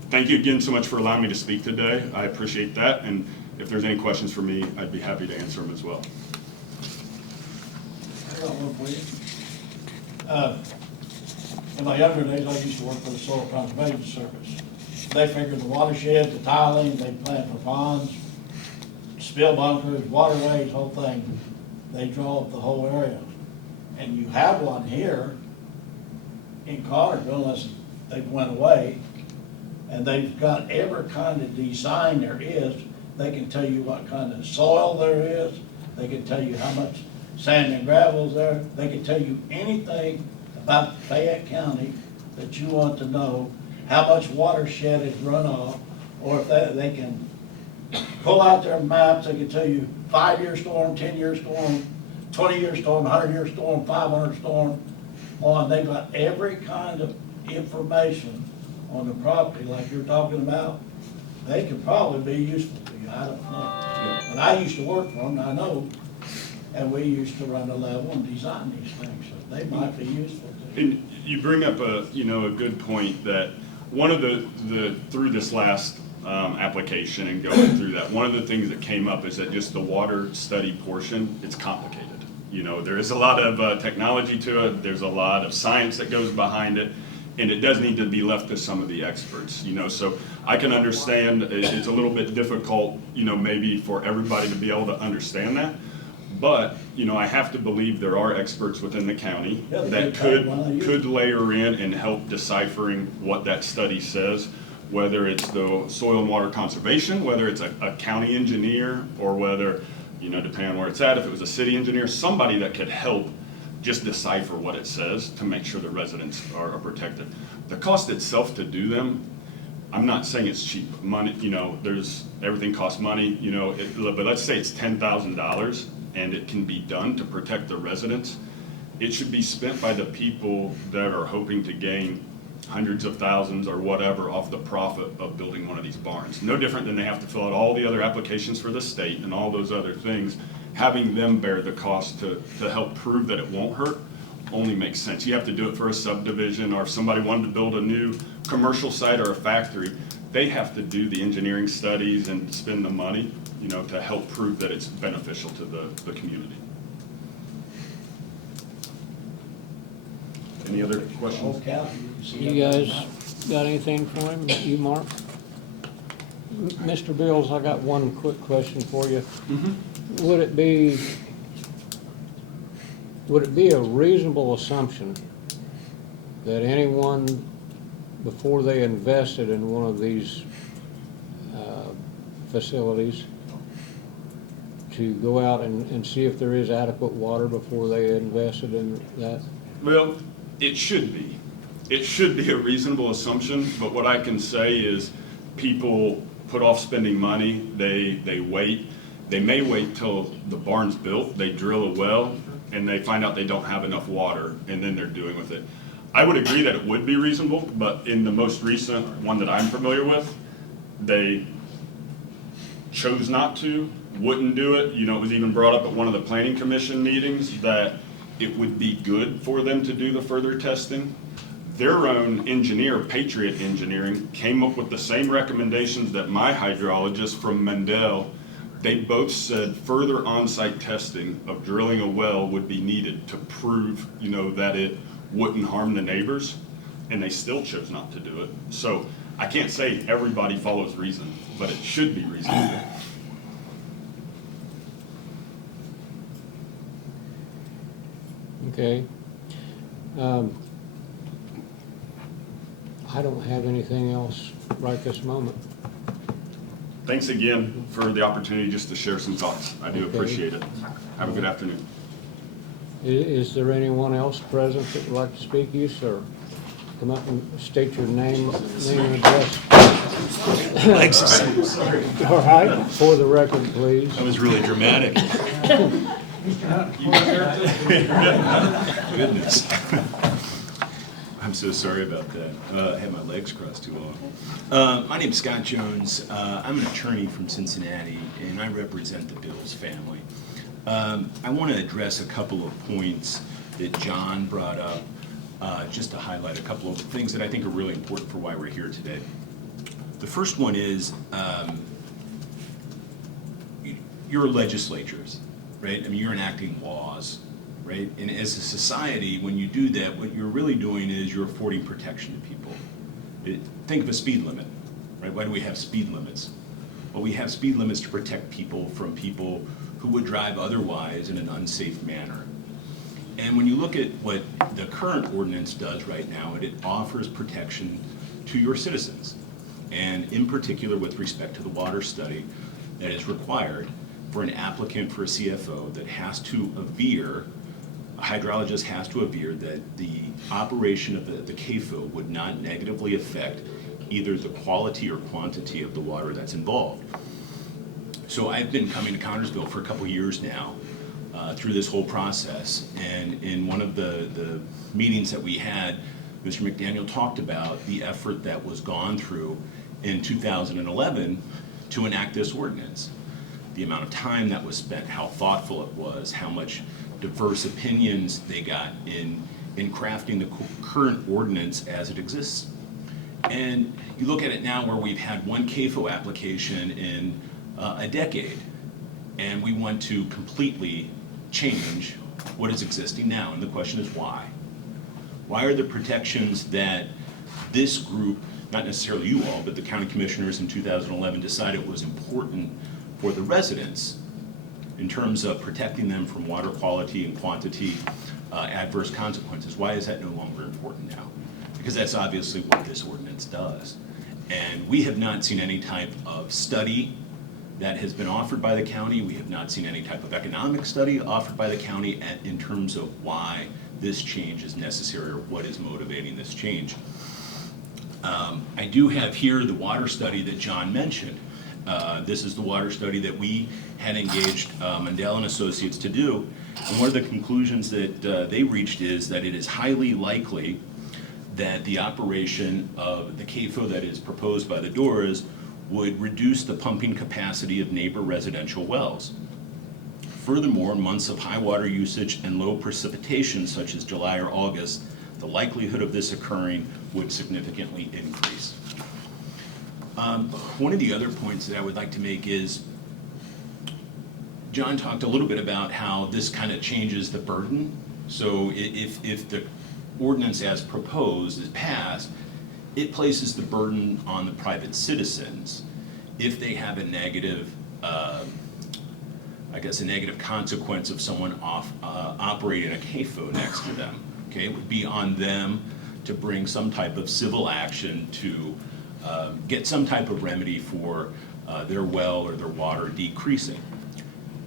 thank you again so much for allowing me to speak today. I appreciate that. And if there's any questions for me, I'd be happy to answer them as well. I got one for you. In my younger days, I used to work for the Soil Conservation Service. They figured the watershed, the tiling, they planned for ponds, spill bunkers, waterways, whole thing. They draw up the whole area. And you have one here in Connersville, unless they've went away, and they've got every kind of design there is. They can tell you what kind of soil there is. They can tell you how much sand and gravel is there. They can tell you anything about Fayette County that you want to know, how much watershed is runoff, or if they can pull out their maps. They can tell you 5-year storm, 10-year storm, 20-year storm, 100-year storm, 500 storm. They've got every kind of information on the property like you're talking about. They could probably be useful to you, I don't know. But I used to work for them, I know, and we used to run a level and design these things, so they might be useful to you. And you bring up a good point that one of the through this last application and going through that, one of the things that came up is that just the water study portion, it's complicated. There is a lot of technology to it, there's a lot of science that goes behind it, and it does need to be left to some of the experts, so I can understand it's a little bit difficult, maybe for everybody to be able to understand that. But, I have to believe there are experts within the county that could layer in and help deciphering what that study says, whether it's the soil and water conservation, whether it's a county engineer, or whether, depending on where it's at, if it was a city engineer, somebody that could help just decipher what it says to make sure the residents are protected. The cost itself to do them, I'm not saying it's cheap. Money, everything costs money, but let's say it's $10,000 and it can be done to protect the residents. It should be spent by the people that are hoping to gain hundreds of thousands or whatever off the profit of building one of these barns. No different than they have to fill out all the other applications for the state and all those other things. Having them bear the cost to help prove that it won't hurt only makes sense. You have to do it for a subdivision, or if somebody wanted to build a new commercial site or a factory, they have to do the engineering studies and spend the money, to help prove that it's beneficial to the community. Any other questions? You guys got anything for him? You, Mark? Mr. Bills, I got one quick question for you. Mm-hmm. Would it be a reasonable assumption that anyone, before they invested in one of these facilities, to go out and see if there is adequate water before they invested in that? Well, it should be. It should be a reasonable assumption, but what I can say is people put off spending money, they wait. They may wait till the barn's built, they drill a well, and they find out they don't have enough water, and then they're doing with it. I would agree that it would be reasonable, but in the most recent one that I'm familiar with, they chose not to, wouldn't do it. It was even brought up at one of the planning commission meetings that it would be good for them to do the further testing. Their own engineer, Patriot Engineering, came up with the same recommendations that my hydrologist from Mendel. They both said further on-site testing of drilling a well would be needed to prove, that it wouldn't harm the neighbors, and they still chose not to do it. So I can't say everybody follows reason, but it should be reasonable. Okay. I don't have anything else right this moment. Thanks again for the opportunity just to share some thoughts. I do appreciate it. Have a good afternoon. Is there anyone else present that would like to speak? You, sir. Come up and state your name and address. All right, for the record, please. That was really dramatic. Goodness. I'm so sorry about that. I had my legs crossed too long. My name's Scott Jones. I'm an attorney from Cincinnati, and I represent the Bills family. I want to address a couple of points that John brought up, just to highlight a couple of things that I think are really important for why we're here today. The first one is you're legislatures, right? I mean, you're enacting laws, right? And as a society, when you do that, what you're really doing is you're affording protection to people. Think of a speed limit, right? Why do we have speed limits? Well, we have speed limits to protect people from people who would drive otherwise in an unsafe manner. And when you look at what the current ordinance does right now, it offers protection to your citizens. And in particular, with respect to the water study that is required for an applicant for a CFO that has to aver, a hydrologist has to aver that the operation of the CAFO would not negatively affect either the quality or quantity of the water that's involved. So I've been coming to Connersville for a couple years now through this whole process, and in one of the meetings that we had, Mr. McDaniel talked about the effort that was gone through in 2011 to enact this ordinance. The amount of time that was spent, how thoughtful it was, how much diverse opinions they got in crafting the current ordinance as it exists. And you look at it now where we've had one CAFO application in a decade, and we want to completely change what is existing now. And the question is why? Why are the protections that this group, not necessarily you all, but the county commissioners in 2011 decided was important for the residents in terms of protecting them from water quality and quantity adverse consequences? Why is that no longer important now? Because that's obviously what this ordinance does. And we have not seen any type of study that has been offered by the county. We have not seen any type of economic study offered by the county in terms of why this change is necessary or what is motivating this change. I do have here the water study that John mentioned. This is the water study that we had engaged Mandel and Associates to do. And one of the conclusions that they reached is that it is highly likely that the operation of the CAFO that is proposed by the DORAs would reduce the pumping capacity of neighbor residential wells. Furthermore, months of high water usage and low precipitation, such as July or August, the likelihood of this occurring would significantly increase. One of the other points that I would like to make is, John talked a little bit about how this kind of changes the burden. So if the ordinance as proposed is passed, it places the burden on the private citizens if they have a negative, I guess a negative consequence of someone operating a CAFO next to them. Okay, it would be on them to bring some type of civil action to get some type of remedy for their well or their water decreasing.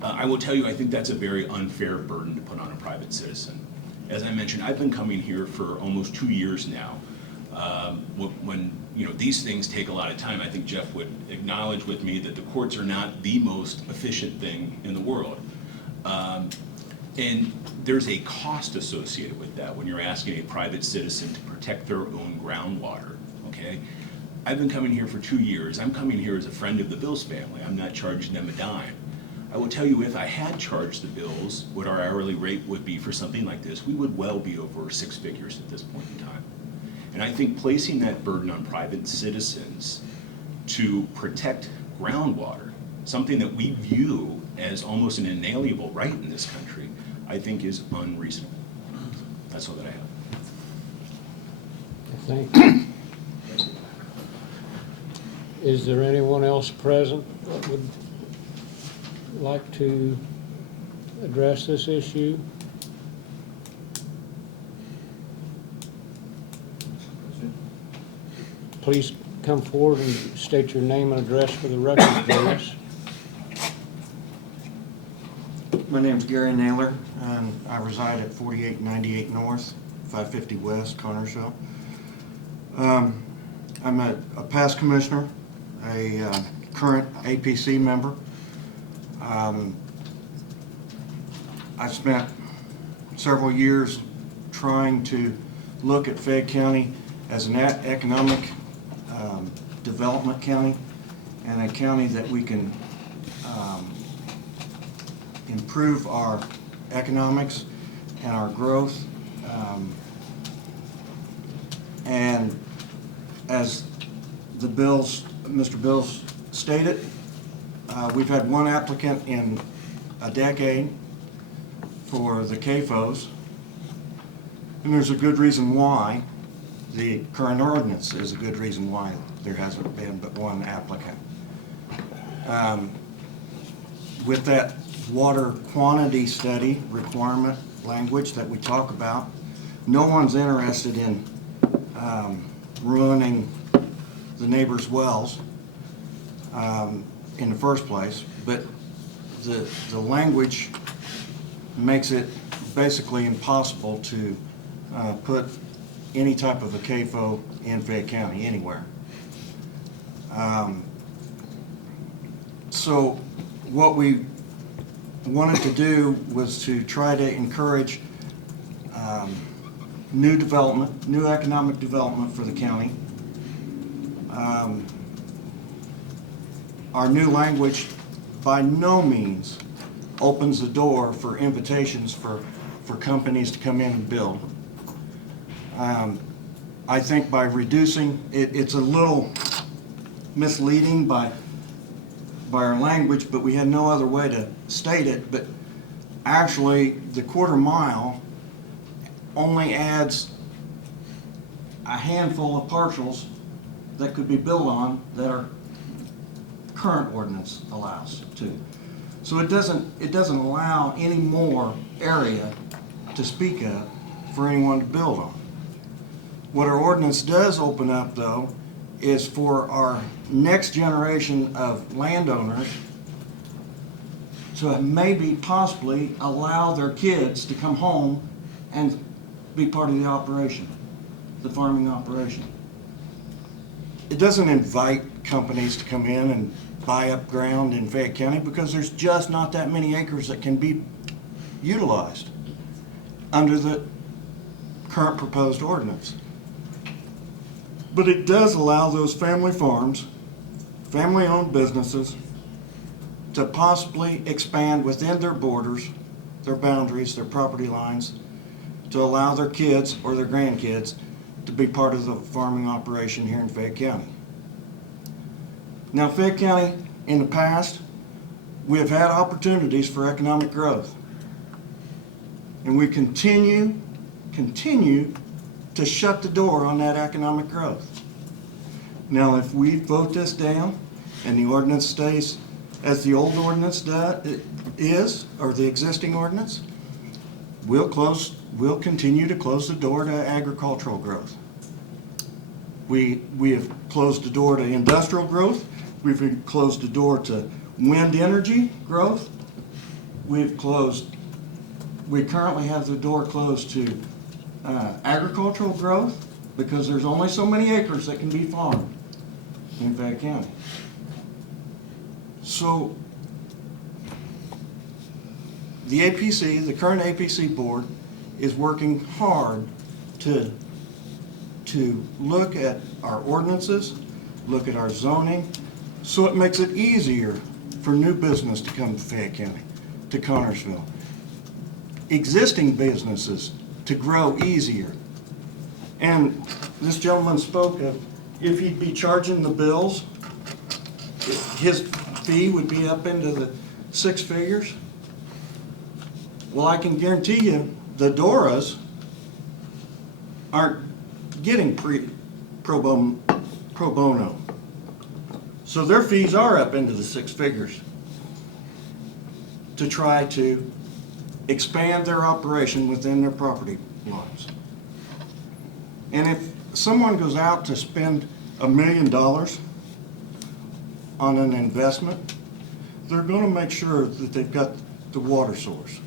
I will tell you, I think that's a very unfair burden to put on a private citizen. As I mentioned, I've been coming here for almost 2 years now. When these things take a lot of time, I think Jeff would acknowledge with me that the courts are not the most efficient thing in the world. And there's a cost associated with that when you're asking a private citizen to protect their own groundwater, okay? I've been coming here for 2 years. I'm coming here as a friend of the Bills family. I'm not charging them a dime. I will tell you, if I had charged the Bills what our hourly rate would be for something like this, we would well be over 6 figures at this point in time. And I think placing that burden on private citizens to protect groundwater, something that we view as almost an inalienable right in this country, I think is unreasonable. That's all that I have. Thank you. Is there anyone else present that would like to address this issue? Please come forward and state your name and address for the record, please. My name's Gary Naylor, and I reside at 4898 North, 550 West, Connersville. I'm a past commissioner, a current APC member. I spent several years trying to look at Fayette County as an economic development county, and a county that we can improve our economics and our growth. And as the Bills, Mr. Bills stated, We've had one applicant in a decade for the CAFOs, and there's a good reason why. The current ordinance is a good reason why there hasn't been but one applicant. With that water quantity study requirement language that we talk about, no one's interested in ruining the neighbors' wells in the first place, but the language makes it basically impossible to put any type of a CAFO in Fayette County anywhere. So what we wanted to do was to try to encourage new development, new economic development for the county. Our new language by no means opens the door for invitations for companies to come in and build. I think by reducing, it's a little misleading by our language, but we had no other way to state it. But actually, the quarter mile only adds a handful of parcels that could be built on that our current ordinance allows to. So it doesn't allow any more area to speak of for anyone to build on. What our ordinance does open up, though, is for our next generation of landowners to maybe possibly allow their kids to come home and be part of the operation, the farming operation. It doesn't invite companies to come in and buy up ground in Fayette County because there's just not that many acres that can be utilized under the current proposed ordinance. But it does allow those family farms, family-owned businesses, to possibly expand within their borders, their boundaries, their property lines, to allow their kids or their grandkids to be part of the farming operation here in Fayette County. Now, Fayette County, in the past, we have had opportunities for economic growth. And we continue to shut the door on that economic growth. Now, if we vote this down and the ordinance stays as the old ordinance is, or the existing ordinance, we'll continue to close the door to agricultural growth. We have closed the door to industrial growth. We've closed the door to wind energy growth. We currently have the door closed to agricultural growth because there's only so many acres that can be farmed in Fayette County. So the APC, the current APC board, is working hard to look at our ordinances, look at our zoning, so it makes it easier for new business to come to Fayette County, to Connersville. Existing businesses to grow easier. And this gentleman spoke of if he'd be charging the bills, his fee would be up into the six figures. Well, I can guarantee you the Doras aren't getting pro bono. So their fees are up into the six figures to try to expand their operation within their property lines. And if someone goes out to spend $1 million on an investment, they're going to make sure that they've got the water source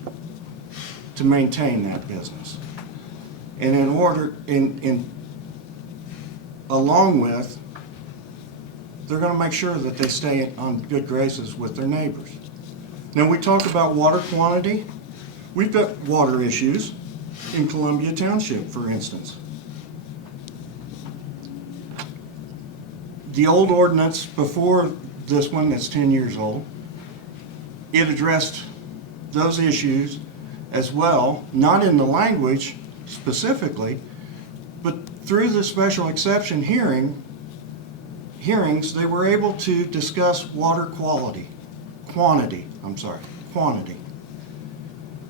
to maintain that business. And along with, they're going to make sure that they stay on good graces with their neighbors. Now, we talk about water quantity. We've got water issues in Columbia Township, for instance. The old ordinance before this one that's 10 years old, it addressed those issues as well, not in the language specifically, but through the special exception hearings, they were able to discuss water quality quantity.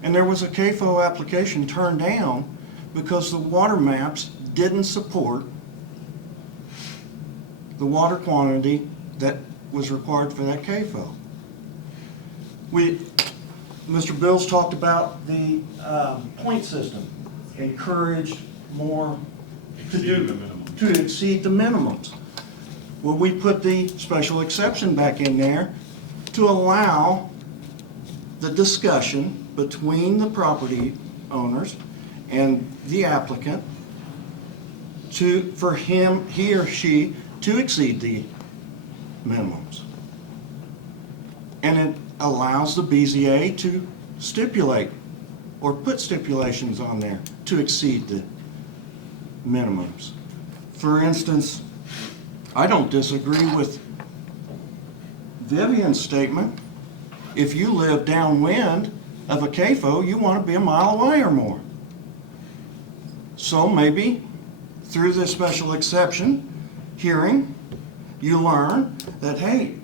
And there was a CAFO application turned down because the water maps didn't support the water quantity that was required for that CAFO. Mr. Bills talked about the point system, encouraged more to exceed the minimums. Well, we put the special exception back in there to allow the discussion between the property owners and the applicant for he or she to exceed the minimums. And it allows the BZA to stipulate or put stipulations on there to exceed the minimums. For instance, I don't disagree with Vivian's statement. If you live downwind of a CAFO, you want to be a mile away or more. So maybe through this special exception hearing, you learn that, hey,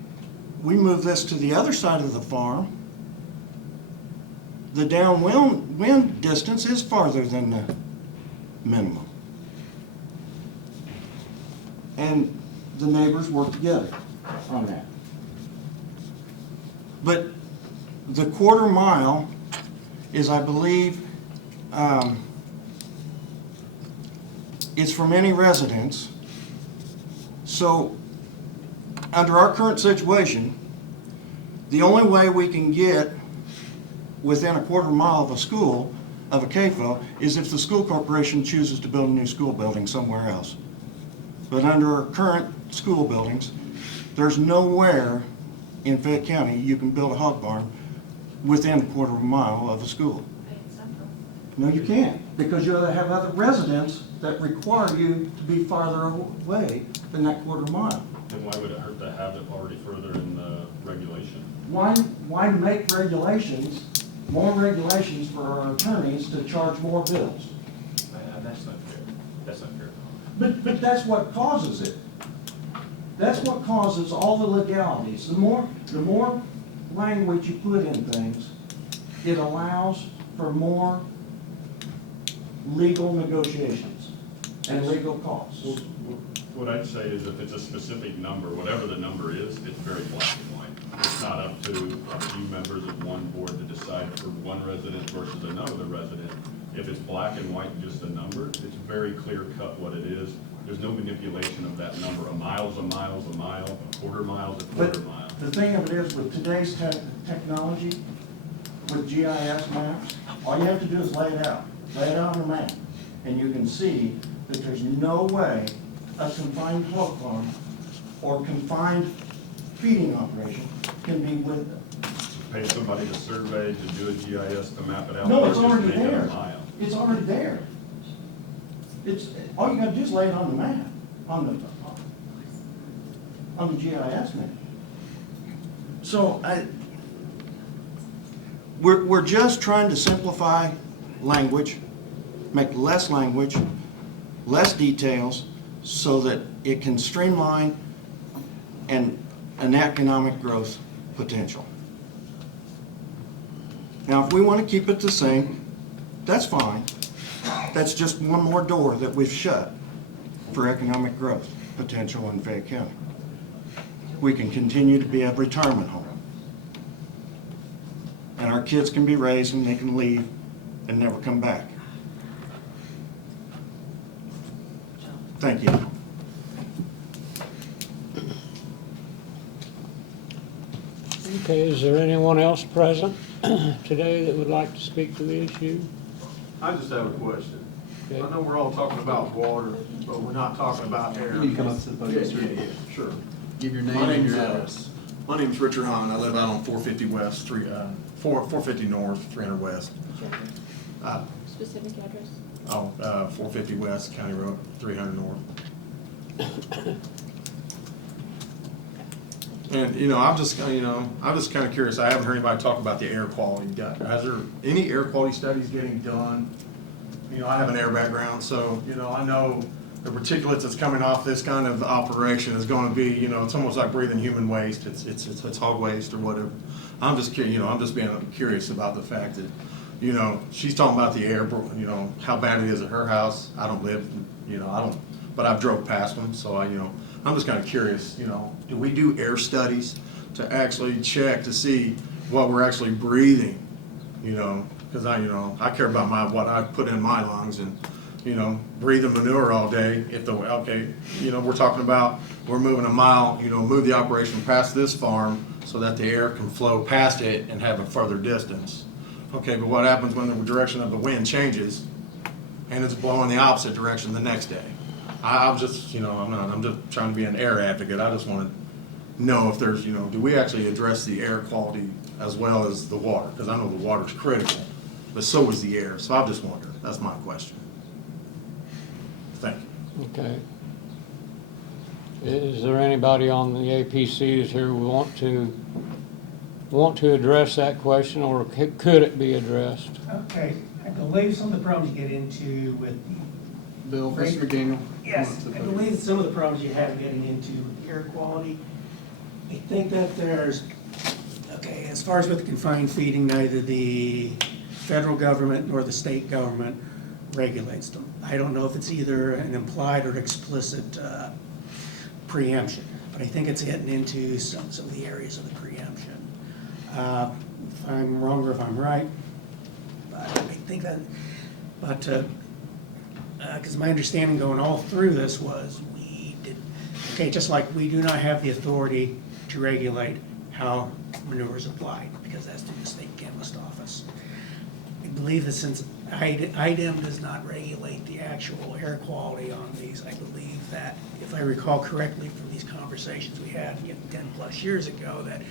we move this to the other side of the farm. The downwind distance is farther than the minimum. And the neighbors work together on that. But the quarter mile is, I believe, it's from any residence. So under our current situation, the only way we can get within a quarter mile of a school, of a CAFO, is if the school corporation chooses to build a new school building somewhere else. But under our current school buildings, there's nowhere in Fayette County you can build a hog barn within a quarter of a mile of a school. No, you can't, because you have other residents that require you to be farther away than that quarter mile. Then why would it hurt to have it already further in the regulation? Why make regulations, more regulations for our attorneys to charge more bills? That's not fair. That's not fair. But that's what causes it. That's what causes all the legalities. The more language you put in things, it allows for more legal negotiations and legal costs. What I'd say is if it's a specific number, whatever the number is, it's very black and white. It's not up to a few members of one board to decide for one resident versus another resident. If it's black and white, just a number, it's very clear cut what it is. There's no manipulation of that number. A mile's a mile, a quarter mile's a quarter mile. The thing of it is, with today's technology, with GIS maps, all you have to do is lay it out on the map, and you can see that there's no way a confined hog farm or confined feeding operation can be with it. Pay somebody to survey, to do a GIS, to map it out. No, or it's just already make it a there. mile. It's already there. All you gotta do is lay it on the map, on the GIS map. So we're just trying to simplify language, make less language, less details, so that it can streamline and an economic growth potential. Now, if we want to keep it the same, that's fine. That's just one more door that we've shut for economic growth potential in Fayette County. We can continue to be a retirement home. And our kids can be raised and they can leave and never come back. Thank you. Okay, is there anyone else present today that would like to speak to the issue? I just have a question. Okay. I know we're all talking about water, but we're not talking about air. You need to come up to the podium, sir. Yeah, sure. Give your name My and name's, your address. my name's Richard Hahn. I live out on 450 West, 450 North, 300 West. Specific address? 450 West, County Road, 300 North. And, I'm just kind of curious. I haven't heard anybody talk about the air quality. Has there any air quality studies getting done? I have an air background, so, I know the particulates that's coming off this kind of operation is gonna be, you know, it's almost like breathing human waste, it's hog waste or whatever. I'm just you know, I'm just being curious about the fact that, you know, she's talking about the air, you know, how bad it is at her house. I don't live, you know, I don't, but I've drove past them, so you know, I'm just kinda curious, you know, do we do air studies to actually check to see what we're actually breathing, you know? Cause you know, I care about what I put in my lungs and, you know, breathing manure all day, okay, you know, we're talking about, we're moving a mile, you know, move the operation past this farm so that the air can flow past it and have a further distance. Okay, but what happens when the direction of the wind changes and it's blowing the opposite direction the next day? I'm just, you know, I'm just trying to be an air advocate. I just want to know if there's, you know, do we actually address the air quality as well as the water? Because I know the water's critical, but so is the air. So I just wonder, that's my question. Thank you. Okay. Is there anybody on the APCs here who want to address that question, or could it be addressed? Okay, I believe some of the problems you get into with Bill, Mr. McDaniel. Yes, I believe that some of the problems you have getting into air quality, I think that there's, okay, as far as with confined feeding, neither the federal government nor the state government regulates them. I don't know if it's either an implied or explicit preemption, but I think it's getting into some of the areas of the preemption. If I'm wrong or if I'm right, but I think that, but because my understanding going all through this was okay, just like we do not have the authority to regulate how manure is applied, because that's through the state chemist office. I believe that since IDEM does not regulate the actual air quality on these, I believe that, if I recall correctly from these conversations we had 10 plus years ago, that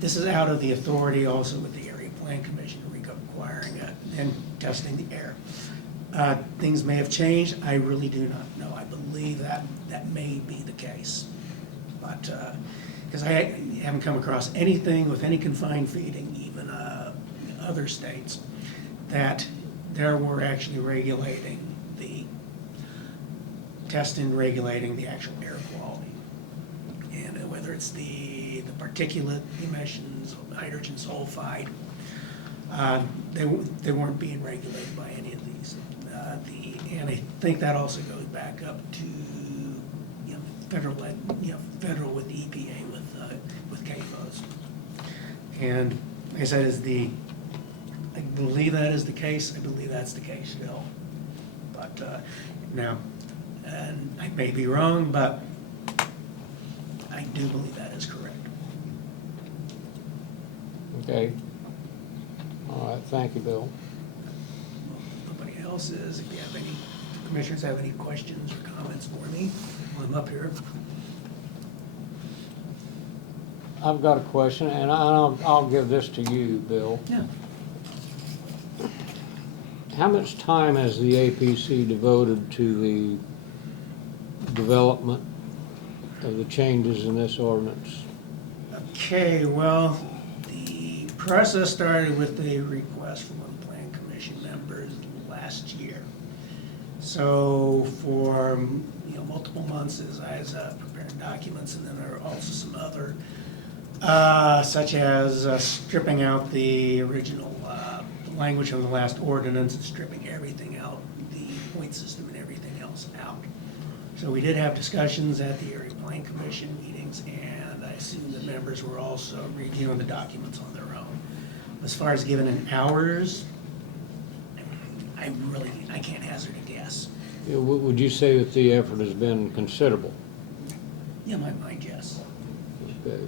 this is out of the authority also with the Area Plan Commission requiring and testing the air. Things may have changed. I really do not know. I believe that may be the case. But, because I haven't come across anything with any confined feeding, even other states, that there were actually regulating the testing, regulating the actual air quality. And whether it's the particulate emissions, hydrogen sulfide, they weren't being regulated by any of these. And I think that also goes back up to, you know, federal with the EPA with CAFOs. And like I said, I believe that is the case. I believe that's the case still. But now, and I may be wrong, but I do believe that is correct. Okay. All right, thank you, Bill. Nobody else is. If you have any, commissioners have any questions or comments for me while I'm up here. I've got a question, and I'll give this to you, Bill. Yeah. How much time has the APC devoted to the development of the changes in this ordinance? Okay, well, the process started with the request from the Plan Commission members last year. So for, you know, multiple months as I was preparing documents, and then there are also some other, such as stripping out the original language from the last ordinance and stripping everything out, the point system and everything else out. So we did have discussions at the Area Plan Commission meetings, and I assume the members were also reviewing the documents on their own. As far as giving in hours, I can't hazard a guess. Yeah, would you say that the effort has been considerable? Yeah, my guess. Okay.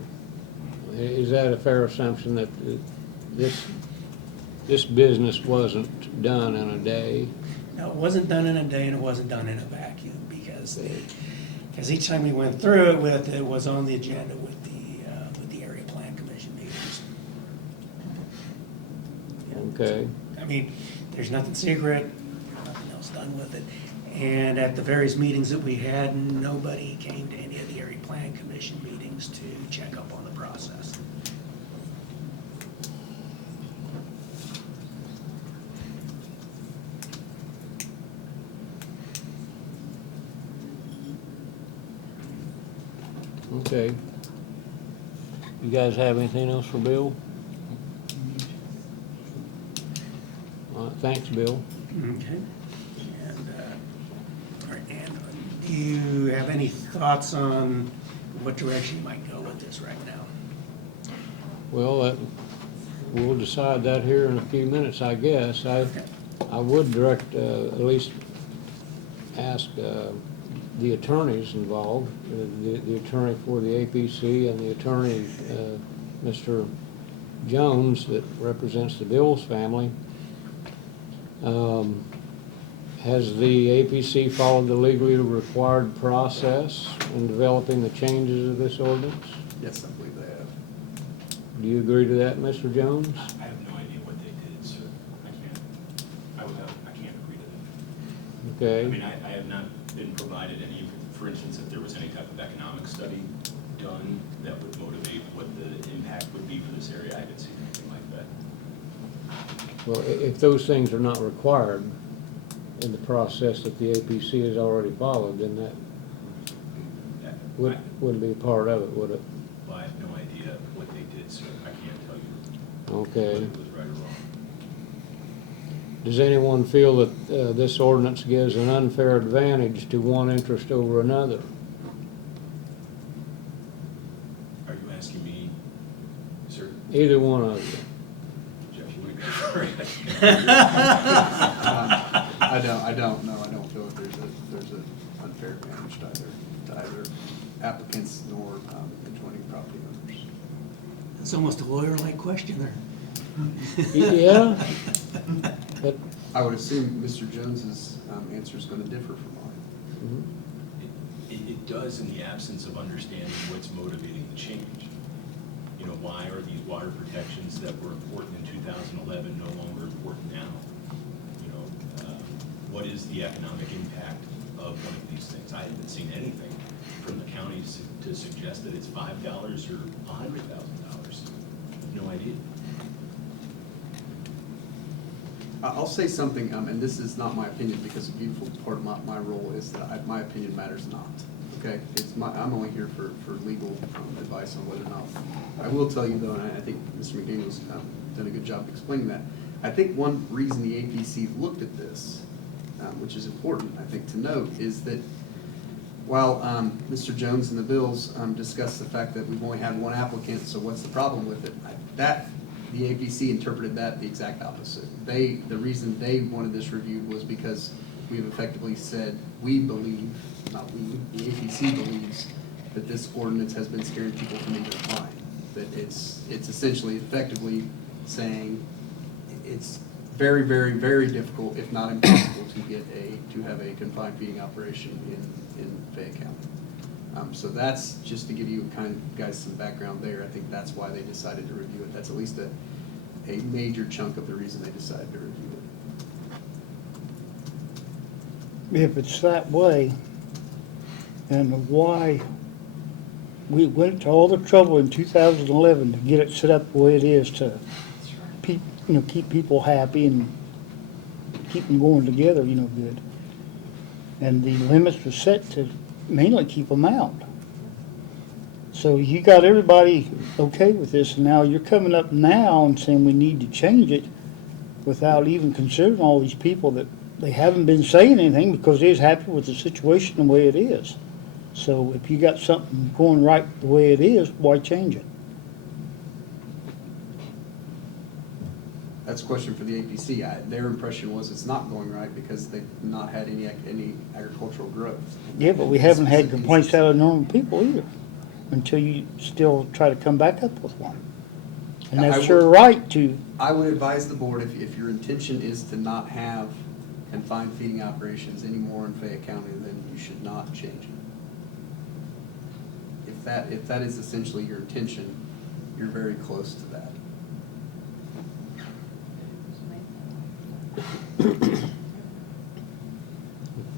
Is that a fair assumption that this business wasn't done in a day? No, it wasn't done in a day, and it wasn't done in a vacuum, because each time we went through it was on the agenda with the Area Plan Commission meetings. Okay. I mean, there's nothing secret, nothing else done with it. And at the various meetings that we had, nobody came to any of the Area Plan Commission meetings to check up on the process. Okay. You guys have anything else for Bill? All right, thanks, Bill. Okay. And, all right, and do you have any thoughts on what direction you might go with this right now? Well, we'll decide that here in a few minutes, I guess. I would direct, at least ask the attorneys involved, the attorney for the APC and the attorney, Mr. Jones, that represents the Bills family. Has the APC followed the legally required process in developing the changes of this ordinance? Yes, I believe they have. Do you agree to that, Mr. Jones? I have no idea what they did, so I can't agree to that. Okay. I mean, I have not been provided any, for instance, if there was any type of economic study done that would motivate what the impact would be for this area, I haven't seen anything like that. Well, if those things are not required in the process that the APC has already followed, then that wouldn't be a part of it, would it? Well, I have no idea what they did, so I can't tell you Okay. whether it was right or wrong. Does anyone feel that this ordinance gives an unfair advantage to one interest over another? Are you asking me, sir? Either one of you. Jeff, you want to go first? I don't feel that there's an unfair advantage to either applicants nor adjoining property owners. It's almost a lawyer-like question there. Yeah. But I would assume Mr. Jones's answer is going to differ from mine. It does in the absence of understanding what's motivating the change. You know, why are these water protections that were important in 2011 no longer important now? You know, what is the economic impact of one of these things? I haven't seen anything from the county to suggest that it's $5 or $100,000. No idea. I'll say something, and this is not my opinion, because a beautiful part of my role is that my opinion matters not. Okay, I'm only here for legal advice on whether or not. I will tell you though, and I think Mr. McDaniel's done a good job explaining that. I think one reason the APC looked at this, which is important, I think, to note, is that while Mr. Jones and the Bills discussed the fact that we've only had one applicant, so what's the problem with it? The APC interpreted that the exact opposite. The reason they wanted this reviewed was because we have effectively said, we believe, not we, the APC believes that this ordinance has been scaring people from even applying. That it's essentially effectively saying it's very, very, very difficult, if not impossible, to have a confined feeding operation in Fayette County. So that's just to give you guys some background there. I think that's why they decided to review it. That's at least a major chunk of the reason they decided to review it. If it's that way, and why we went to all the trouble in 2011 to get it set up the way it is to keep people happy and keep them going together, good. And the limits were set to mainly keep them out. So you got everybody okay with this, and now you're coming up now and saying we need to change it without even considering all these people that they haven't been saying anything because they're happy with the situation the way it is. So if you got something going right the way it is, why change it? That's a question for the APC. Their impression was it's not going right because they've not had any agricultural growth. Yeah, but we haven't had complaints out of normal people either, until you still try to come back up with one. And that's your right to. I would advise the board, if your intention is to not have confined feeding operations anymore in Fayette County, then you should not change it. If that is essentially your intention, you're very close to that.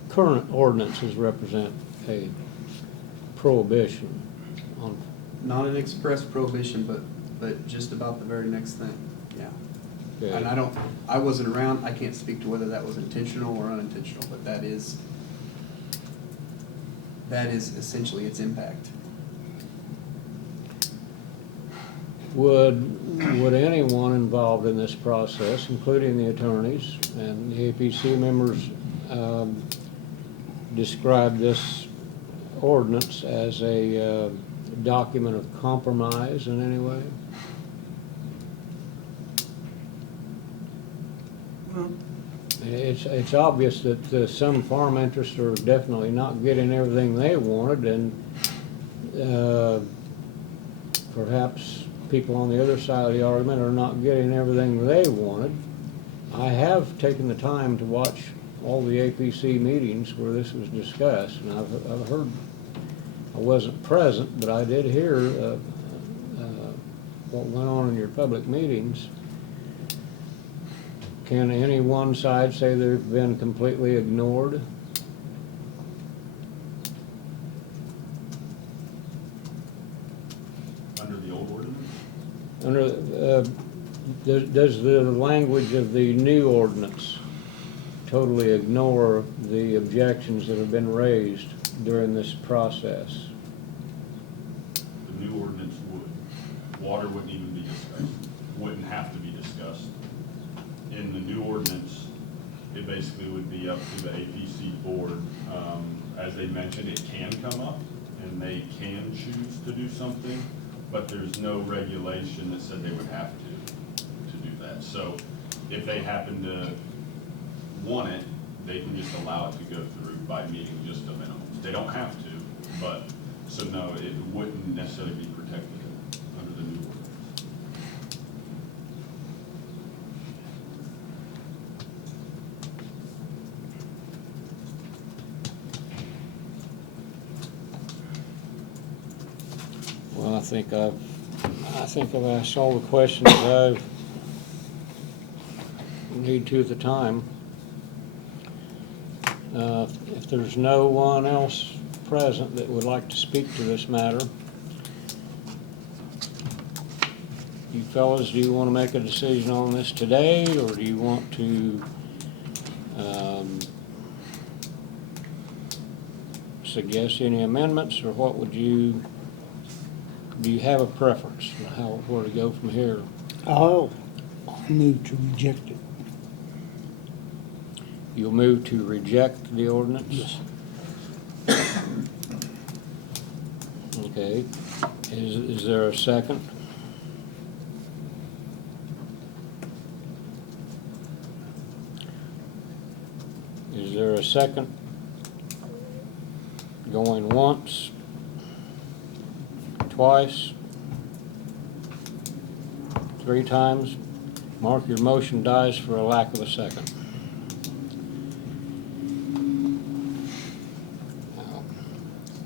Current ordinances represent a prohibition on. Not an express prohibition, but just about the very next thing, yeah. Okay. And I wasn't around, I can't speak to whether that was intentional or unintentional, but that is essentially its impact. would anyone involved in this process, including the attorneys and the APC members, describe this ordinance as a document of compromise in any way? It's obvious that some farm interests are definitely not getting everything they wanted, and perhaps people on the other side of the argument are not getting everything they wanted. I have taken the time to watch all the APC meetings where this was discussed, and I've heard, I wasn't present, but I did hear what went on in your public meetings. Can any one side say they've been completely ignored? Under the old ordinance? Does the language of the new ordinance totally ignore the objections that have been raised during this process? The new ordinance would. Water wouldn't even be discussed, wouldn't have to be discussed. In the new ordinance, it basically would be up to the APC board. As they mentioned, it can come up and they can choose to do something, but there's no regulation that said they would have to do that. So if they happen to want it, they can just allow it to go through by meeting just a minimum. They don't have to, but, so no, it wouldn't necessarily be protected under the new ordinance. Well, I think I've asked all the questions I need to at the time. If there's no one else present that would like to speak to this matter, you fellas, do you want to make a decision on this today, or do you want to suggest any amendments, or what would you? Do you have a preference on where to go from here? I'll move to reject it. You'll move to reject the ordinance? Yes. Okay. Is there a second? Is there a second? Going once? Twice? 3 times? Mark, your motion dies for a lack of a second. Now,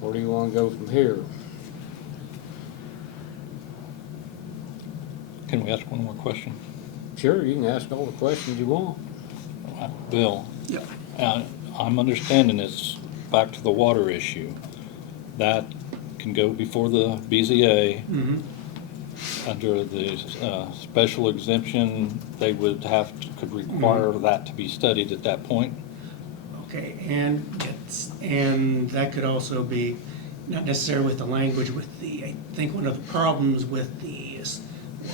where do you want to go from here? Can we ask one more question? Sure, you can ask all the questions you want. Bill? Yep. I'm understanding it's back to the water issue. That can go before the BZA. Mm-hmm. Under the special exemption, they would have to, could require that to be studied at that point. Okay, and that could also be, not necessarily with the language, with the, I think one of the problems with the,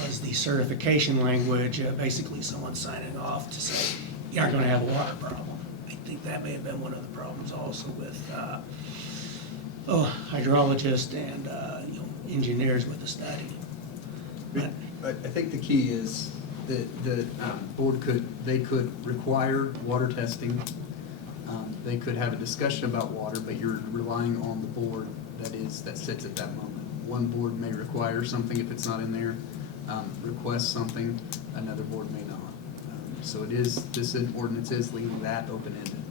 was the certification language, basically someone signing off to say, you aren't gonna have a water problem. I think that may have been one of the problems also with, hydrologists and, engineers with the study. But I think the key is that the board they could require water testing. They could have a discussion about water, but you're relying on the board that sits at that moment. One board may require something if it's not in there, request something, another board may not. So this ordinance is leaving that open-ended.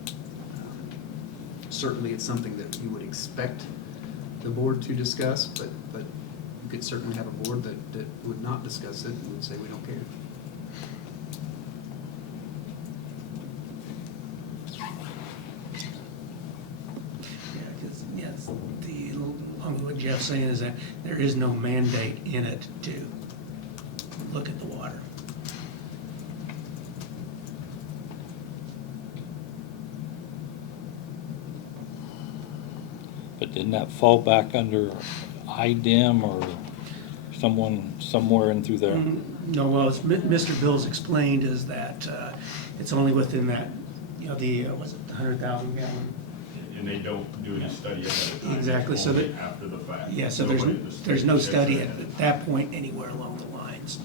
Certainly it's something that you would expect the board to discuss, but you could certainly have a board that would not discuss it and would say, we don't care. Yeah, because, yes, what Jeff's saying is that there is no mandate in it to look at the water. But didn't that fall back under IDEM or someone somewhere in through there? No, well, as Mr. Bills explained is that it's only within that, was it 100,000 gallon? And they don't do any study ahead of time. Exactly, It's so only that- after the fact. Yeah, so Nobody at the state there's no gets study it. at that point anywhere along the lines.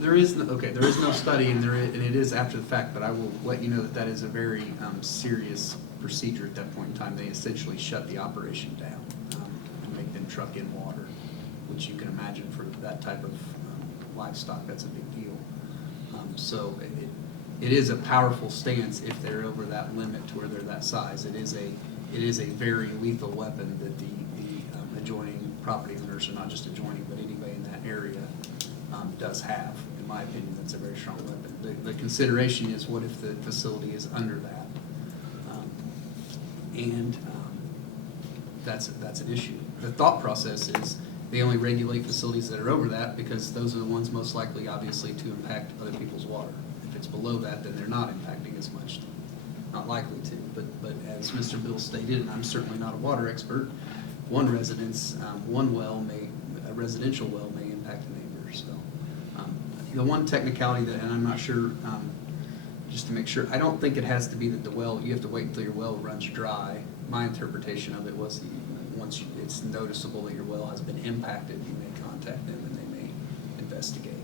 There is no study, and it is after the fact, but I will let you know that is a very serious procedure at that point in time. They essentially shut the operation down and make them truck in water, which you can imagine for that type of livestock, that's a big deal. So it is a powerful stance if they're over that limit to where they're that size. It is a very lethal weapon that the adjoining property owners, or not just adjoining, but anybody in that area does have. In my opinion, that's a very strong weapon. The consideration is, what if the facility is under that? That's an issue. The thought process is they only regulate facilities that are over that because those are the ones most likely, obviously, to impact other people's water. If it's below that, then they're not impacting as much, not likely to. But as Mr. Bill stated, and I'm certainly not a water expert, one residence, a residential well may impact the neighbor. So the one technicality that, and I'm not sure, just to make sure, I don't think it has to be that the well, you have to wait until your well runs dry. My interpretation of it was once it's noticeable that your well has been impacted, you may contact them and they may investigate.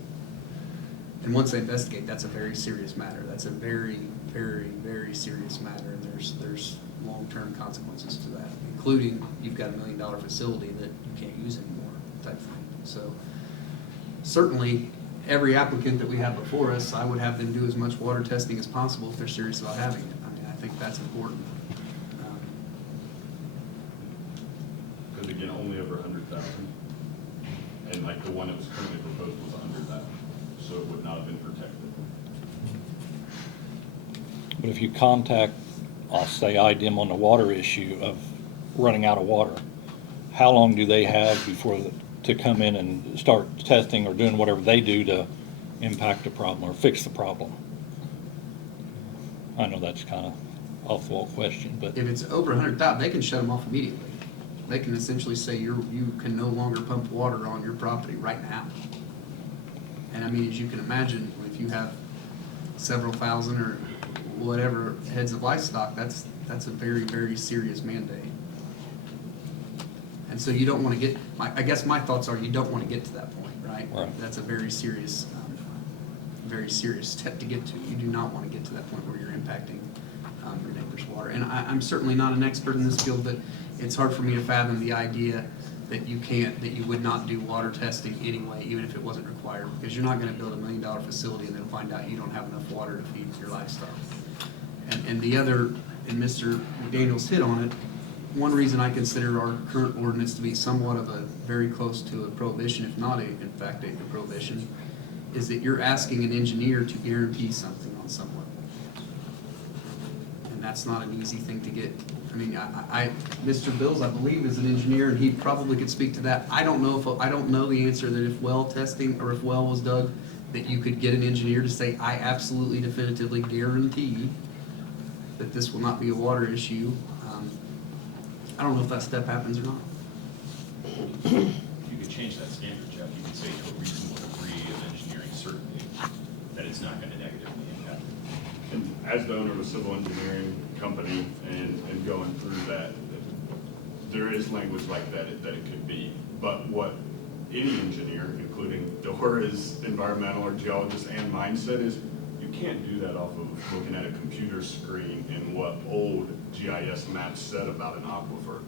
And once they investigate, that's a very serious matter. That's a very, very, very serious matter, and there's long-term consequences to that, including you've got $1 million facility that you can't use anymore, type thing. So certainly, every applicant that we have before us, I would have them do as much water testing as possible if they're serious about having it. I mean, I think that's important. Because again, only over 100,000. And like the one that was currently proposed was 100,000, so it would not have been protected. But if you contact, I'll say IDEM on the water issue of running out of water, how long do they have before to come in and start testing or doing whatever they do to impact the problem or fix the problem? I know that's kind of off the wall question, but If it's over 100,000, they can shut them off immediately. They can essentially say you can no longer pump water on your property right now. And I mean, as you can imagine, if you have several thousand or whatever heads of livestock, that's a very, very serious mandate. And so you don't want to get, I guess my thoughts are you don't want to get to that point, right? Right. That's a very serious step to get to. You do not want to get to that point where you're impacting your neighbor's water. And I'm certainly not an expert in this field, but it's hard for me to fathom the idea that you would not do water testing anyway, even if it wasn't required, because you're not going to build $1 million facility and then find out you don't have enough water to feed your livestock. And the other, and Mr. McDaniel's hit on it, one reason I consider our current ordinance to be somewhat of a very close to a prohibition, if not in fact a prohibition, is that you're asking an engineer to guarantee something on some level. And that's not an easy thing to get. I mean, Mr. Bills, I believe, is an engineer, and he probably could speak to that. I don't know the answer that if well testing or if well was dug, that you could get an engineer to say, I absolutely definitively guarantee that this will not be a water issue. I don't know if that step happens or not. You could change that standard, Jeff. You could say to a reasonable degree of engineering certainty that it's not going to negatively impact. And as the owner of a civil engineering company and going through that, there is language like that it could be. But what any engineer, including Dora's environmental or geologist and mindset, is you can't do that off of looking at a computer screen and what old GIS maps said about an aquifer.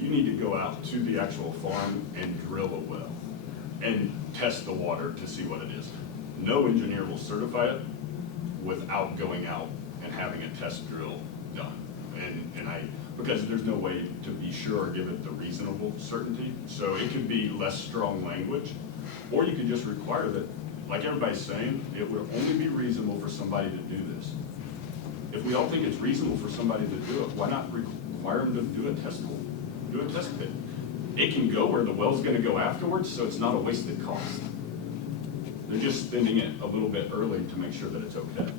You need to go out to the actual farm and drill a well and test the water to see what it is. No engineer will certify it without going out and having a test drill done. Because there's no way to be sure or give it the reasonable certainty. So it could be less strong language, or you could just require that, like everybody's saying, it would only be reasonable for somebody to do this. If we all think it's reasonable for somebody to do it, why not require them to do a test hole, do a test pit? It can go where the well's gonna go afterwards, so it's not a wasted cost. They're just spending it a little bit early to make sure that it's okay.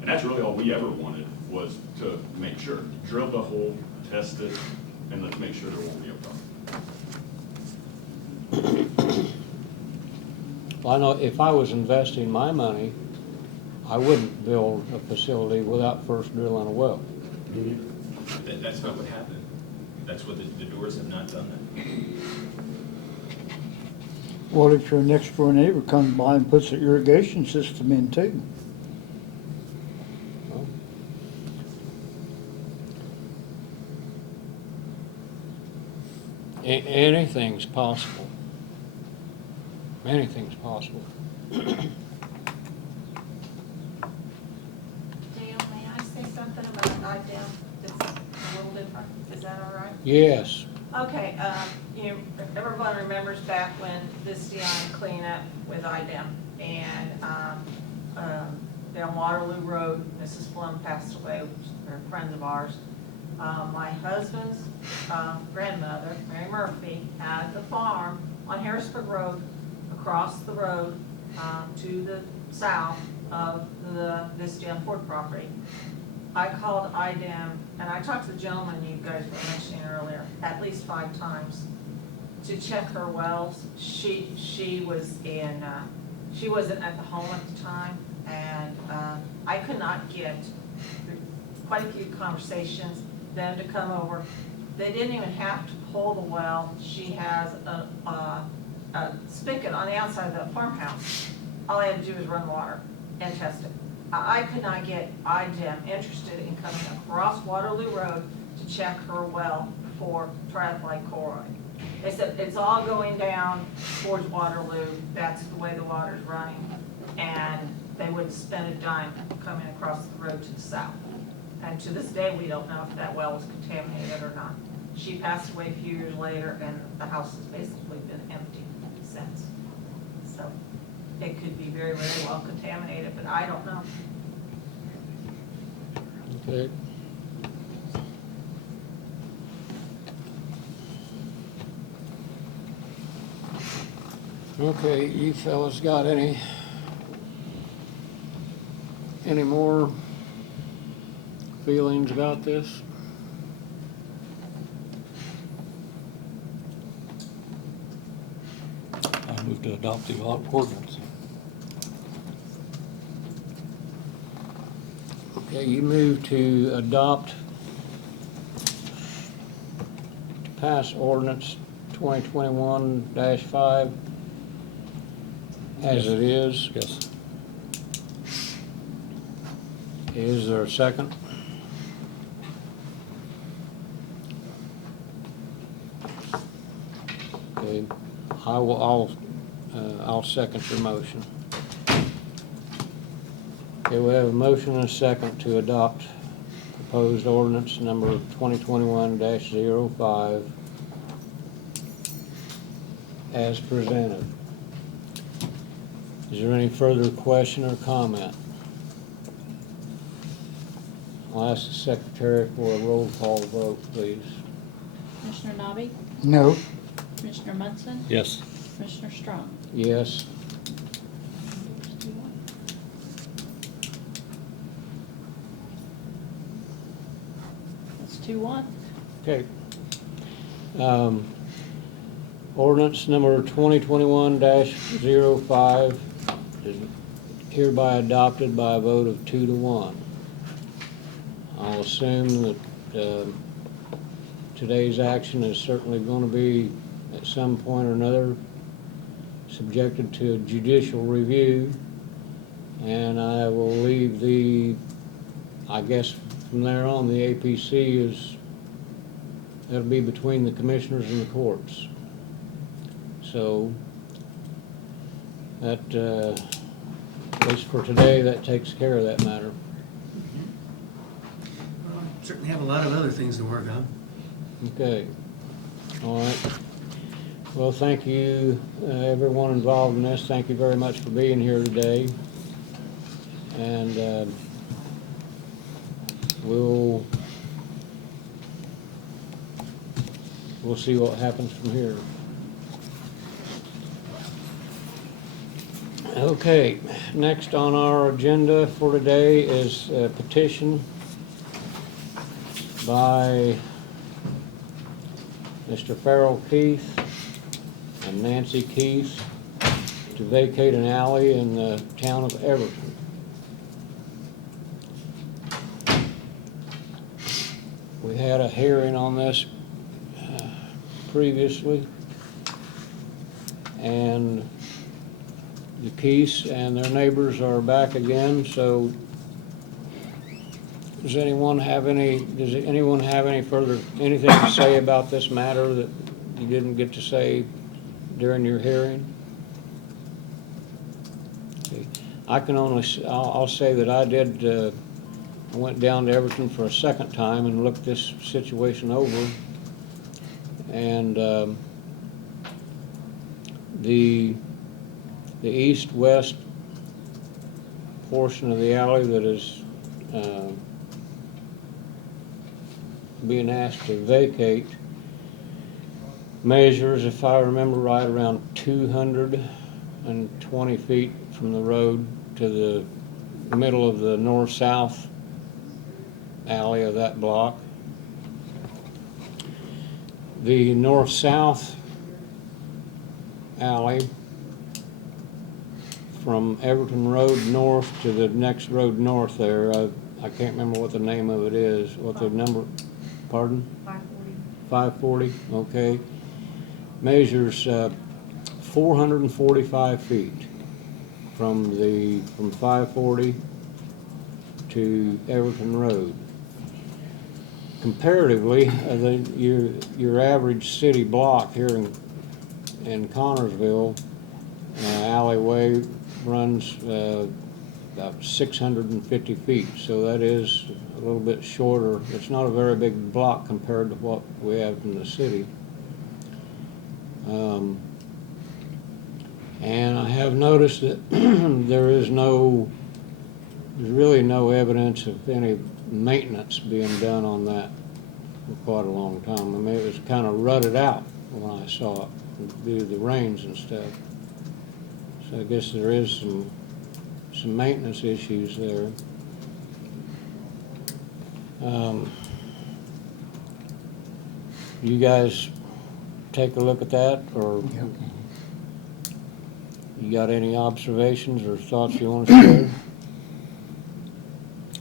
And that's really all we ever wanted, was to make sure. Drill the hole, test it, and let's make sure there won't be a problem. Well, I know if I was investing my money, I wouldn't build a facility without first drilling a well. That's not what happened. That's what the doors have not done that. What if your next door neighbor comes by and puts an irrigation system in too? Anything's possible. Anything's possible. Dale, may I say something about IDEM that's a little different? Is that all right? Yes. Okay, everyone remembers back when this Dion cleanup with IDEM and down Waterloo Road, Mrs. Plum passed away, they're friends of ours. My husband's grandmother, Mary Murphy, had the farm on Harrisburg Road, across the road to the south of the Dion Ford property. I called IDEM, and I talked to the gentleman you guys were mentioning earlier, at least 5 times, to check her wells. She was in, she wasn't at the home at the time, and I could not get quite a few conversations, them to come over. They didn't even have to pull the well. She has a spigot on the outside of the farmhouse. All I had to do was run water and test it. I could not get IDEM interested in coming across Waterloo Road to check her well for triathlete chloride. They said it's all going down towards Waterloo. That's the way the water's running. And they wouldn't spend a dime coming across the road to the south. And to this day, we don't know if that well was contaminated or not. She passed away a few years later, and the house has basically been empty since. So it could be very, very well contaminated, but I don't know. Okay. Okay, you fellas got any more feelings about this? I move to adopt the ordinance. Okay, you move to adopt, to pass ordinance 2021-5 as it is. Yes. Is there a second? Okay, I'll second your motion. Okay, we have a motion and a second to adopt proposed ordinance number 2021-05 as presented. Is there any further question or comment? I'll ask the secretary for a roll call vote, please. Commissioner Nobby? No. Commissioner Munson? Yes. Commissioner Strong? Yes. That's 2-1. Okay. Ordinance number 2021-05 is hereby adopted by a vote of 2-1. I'll assume that today's action is certainly going to be, at some point or another, subjected to judicial review, and I will leave I guess from there on, the APC that'll be between the commissioners and the courts. So that, at least for today, that takes care of that matter. Well, certainly have a lot of other things to work on. Okay, all right. Well, thank you, everyone involved in this. Thank you very much for being here today. And we'll see what happens from here. Okay, next on our agenda for today is a petition by Mr. Farrell Keith and Nancy Keith to vacate an alley in the town of Everton. We had a hearing on this previously, and the Keys and their neighbors are back again, so does anyone have any further, anything to say about this matter that you didn't get to say during your hearing? Okay. I'll say that I went down to Everton for a second time and looked this situation over, and the east-west portion of the alley that is being asked to vacate measures, if I remember right, around 220 feet from the road to the middle of the north-south alley of that block. The north-south alley from Everton Road north to the next road north there, I can't remember what the name of it is, what the number, pardon? 540, okay. Measures 445 feet from 540 to Everton Road. Comparatively, your average city block here in Connersville alleyway runs about 650 feet, so that is a little bit shorter. It's not a very big block compared to what we have in the city. And I have noticed that there's really no evidence of any maintenance being done on that for quite a long time. I mean, it was kind of rutted out when I saw it due to the rains and stuff. So I guess there is some maintenance issues there. You guys take a look at that, or you got any observations or thoughts you want to share?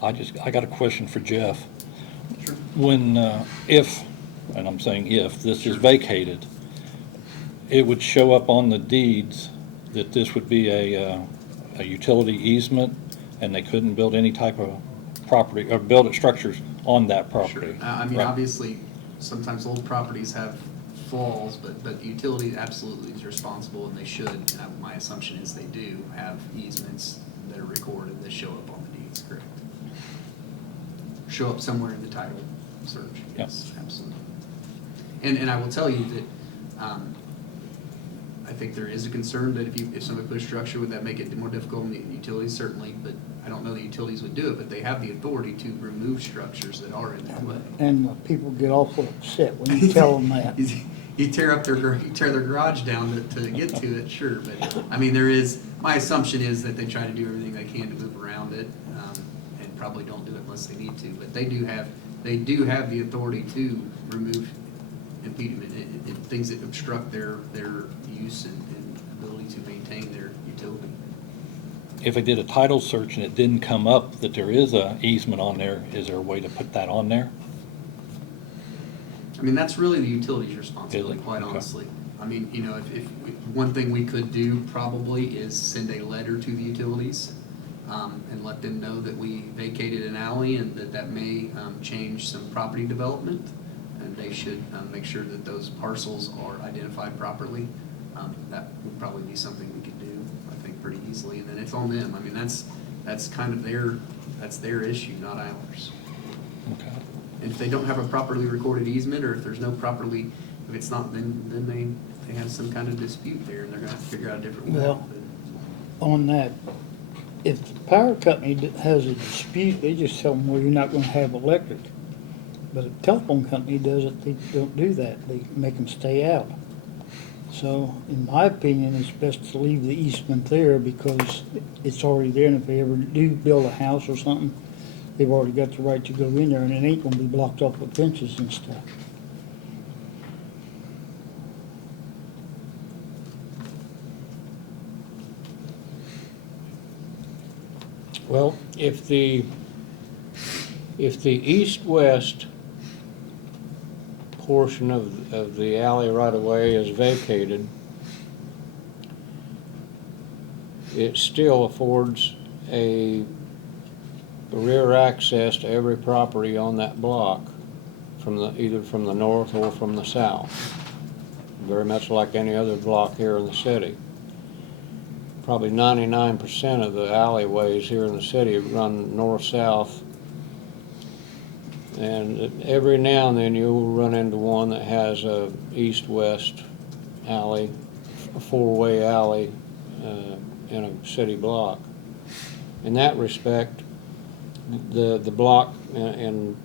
I got a question for Jeff. Sure. When, if, and I'm saying if, this is vacated, it would show up on the deeds that this would be a utility easement, and they couldn't build any type of property, or build structures on that property. Sure. I mean, right? Obviously, sometimes old properties have flaws, but utility absolutely is responsible, and they should. And my assumption is they do have easements that are recorded that show up on the deeds, correct? Show up somewhere in the title search. Yes, absolutely. And I will tell you that I think there is a concern that if somebody put a structure, would that make it more difficult on the utilities? Certainly, but I don't know the utilities would do it, but they have the authority to remove structures that are in their way. And people get awful upset when you tell them that. You tear their garage down to get to it, sure, but I mean, my assumption is that they try to do everything they can to move around it, and probably don't do it unless they need to, but they do have the authority to remove impediment and things that obstruct their use and ability to maintain their utility. If I did a title search and it didn't come up that there is a easement on there, is there a way to put that on there? I mean, that's really the utility's responsibility, quite honestly. I mean, you know, if one thing we could do probably is send a letter to the utilities and let them know that we vacated an alley and that may change some property development, and they should make sure that those parcels are identified properly. That would probably be something we could do, I think, pretty easily. And then it's on them. I mean, that's kind of their issue, not ours. Okay. And if they don't have a properly recorded easement, or if there's no properly, if it's not, then they have some kind of dispute there, and they're gonna have to figure out a different way. Well, on that, if the power company has a dispute, they just tell them, well, you're not gonna have electric. But if a telephone company does it, they don't do that. They make them stay out. So, in my opinion, it's best to leave the easement there because it's already there, and if they ever do build a house or something, they've already got the right to go in there, and it ain't gonna be blocked off with fences and stuff. Well, if the east-west portion of the alley right-of-way is vacated, it still affords a rear access to every property on that block, either from the north or from the south, very much like any other block here in the city. Probably 99% of the alleyways here in the city run north-south, and every now and then you'll run into one that has a east-west alley, a four-way alley in a city block. In that respect, the block in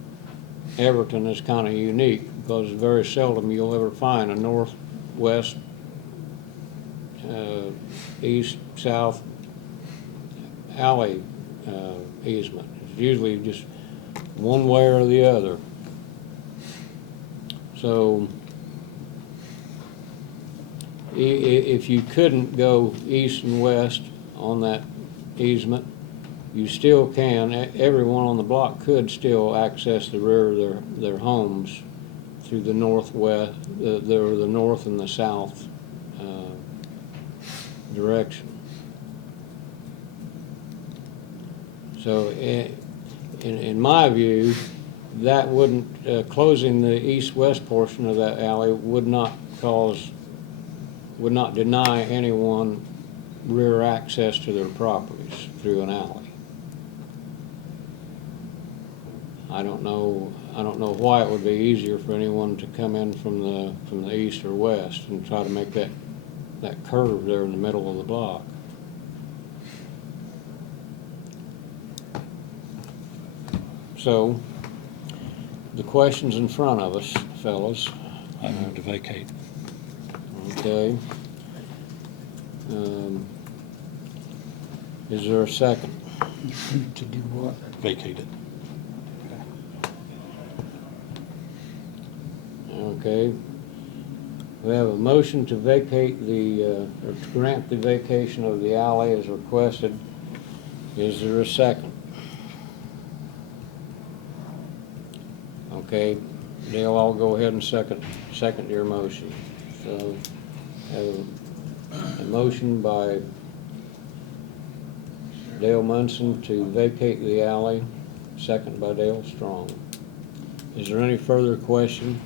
Everton is kind of unique, because very seldom you'll ever find a north-west, east-south alley easement. It's usually just one way or the other. So if you couldn't go east and west on that easement, you still can. Everyone on the block could still access the rear of their homes through the northwest, the north and the south direction. So in my view, that wouldn't, closing the east-west portion of that alley would not deny anyone rear access to their properties through an alley. I don't know why it would be easier for anyone to come in from the east or west and try to make that curve there in the middle of the block. So, the question's in front of us, fellas. I move to vacate. Okay. Is there a second? To do what? Vacate it. Okay. We have a motion to vacate or to grant the vacation of the alley as requested. Is there a second? Okay, Dale, I'll go ahead and second your motion. So, have a motion by Dale Munson to vacate the alley, second by Dale Strong. Is there any further question?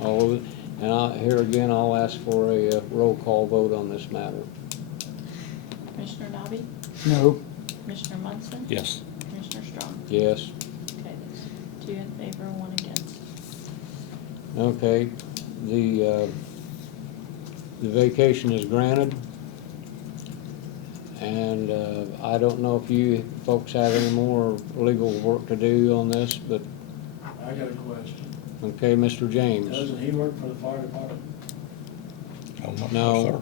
All of it? And here again, I'll ask for a roll call vote on this matter. Commissioner Nobby? No. Commissioner Munson? Yes. Commissioner Strong? Yes. Okay, that's 2 in favor, 1 against. Okay, the vacation is granted. And I don't know if you folks have any more legal work to do on this, but, I got a question. okay, Mr. James. Doesn't he work for the fire department? No. Sir.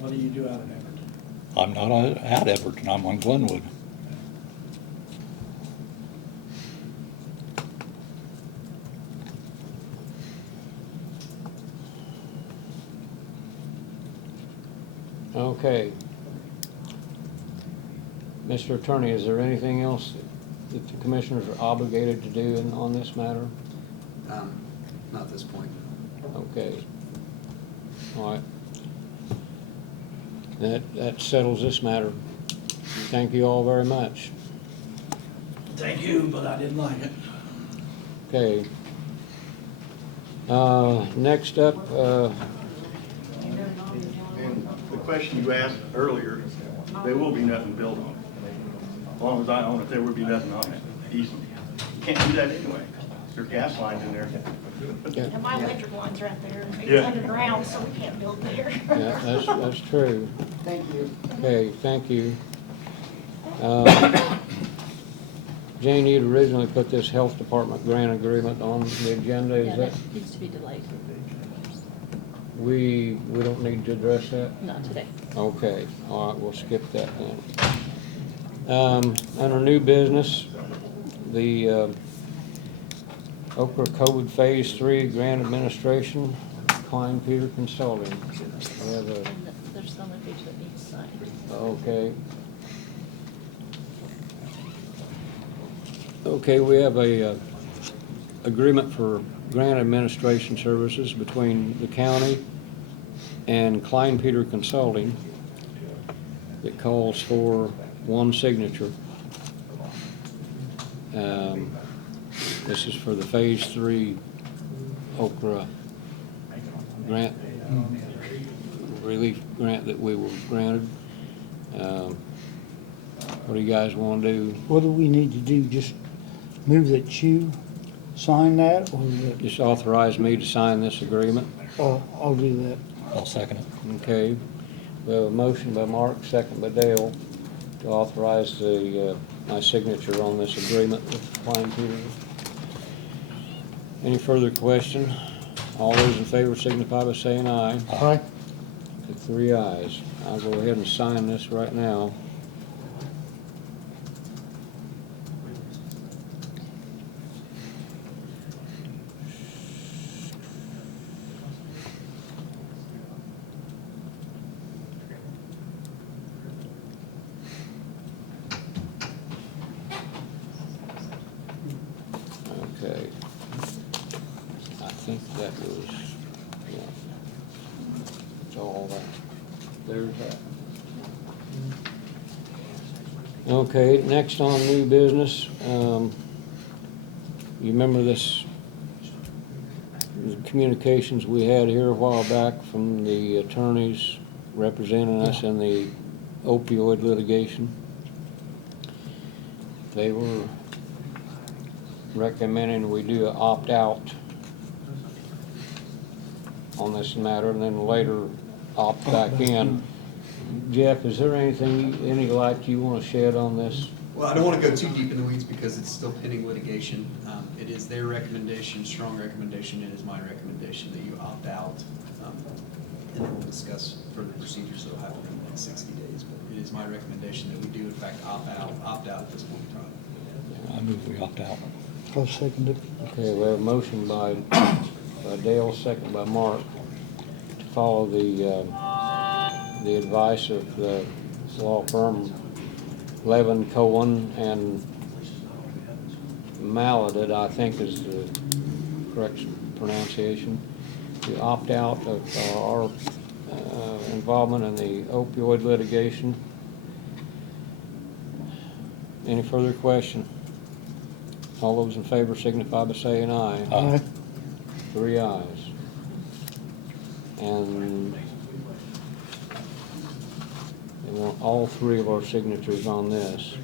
What do you do out of Everton? I'm not at Everton, I'm on Glenwood. Okay. Mr. Attorney, is there anything else that the commissioners are obligated to do on this matter? Not at this point. Okay. All right. That settles this matter. Thank you all very much. Thank you, but I didn't like it. Okay. Next up, And the question you asked earlier, there will be nothing built on it. As long as I own it, there will be nothing on it. Easily. You can't do that anyway. There's gas lines in there. And my electric line's right there. It's Yeah. underground, so we can't build there. yeah, that's true. Thank you. Okay, thank you. Jane, you'd originally put this health department grant agreement on the agenda, is Yeah, that? that needs to be delayed. We don't need to address that? Not today. Okay, all right, we'll skip that then. Under new business, the Okra COVID Phase 3 Grant Administration, Klein Peter Consulting. We have a, And there's some of each that needs signed. okay, Okay, we have a agreement for grant administration services between the county and Klein Peter Consulting. It calls for one signature. This is for the Phase 3 Okra grant, relief grant that we were granted. What do you guys want to do? What do we need to do? Just move that you sign that, or that, Just authorize me to sign this agreement? I'll do that. I'll second it. Okay. We have a motion by Mark, second by Dale, to authorize my signature on this agreement with Klein Peter. Any further question? All those in favor signify by saying aye. Aye. The 3 ayes. I'll go ahead and sign this right now. Okay. I think that was, yeah. That's all that. There's that. Okay, next on new business. You remember this, the communications we had here a while back from the attorneys representing us in the opioid litigation? They were recommending we do an opt-out on this matter and then later opt back in. Jeff, is there anything, any light you want to shed on this? Well, I don't want to go too deep in the weeds because it's still pending litigation. It is their recommendation, strong recommendation. It is my recommendation that you opt out. And then we'll discuss further procedures that will happen in the next 60 days. But it is my recommendation that we do in fact opt out at this point in time. I move we opt out. I'll second it. Okay, we have a motion by Dale, second by Mark, to follow the advice of the law firm Levin, Cohen, and Maladid, I think is the correct pronunciation, to opt out of our involvement in the opioid litigation. Any further question? All those in favor signify by saying aye. Aye. 3 ayes. And they want all 3 of our signatures on this.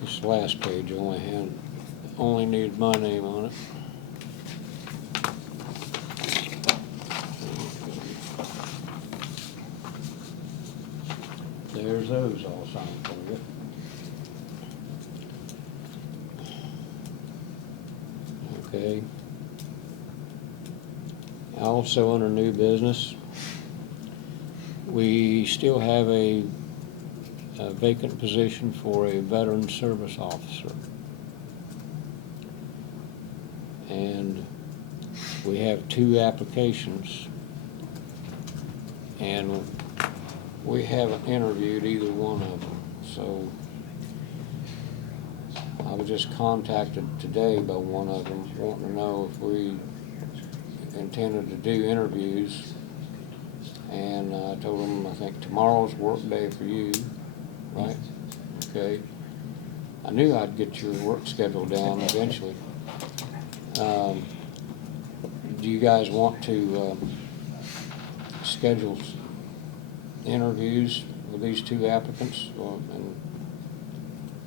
This last page only needed my name on it. There's those all signed for you. Okay. Also under new business, we still have a vacant position for a veteran service officer. And we have 2 applications. And we haven't interviewed either one of them. So I was just contacted today by one of them wanting to know if we intended to do interviews. And I told them I think tomorrow's work day for you. Right? Okay. I knew I'd get your work schedule down eventually. Do you guys want to schedule interviews with these 2 applicants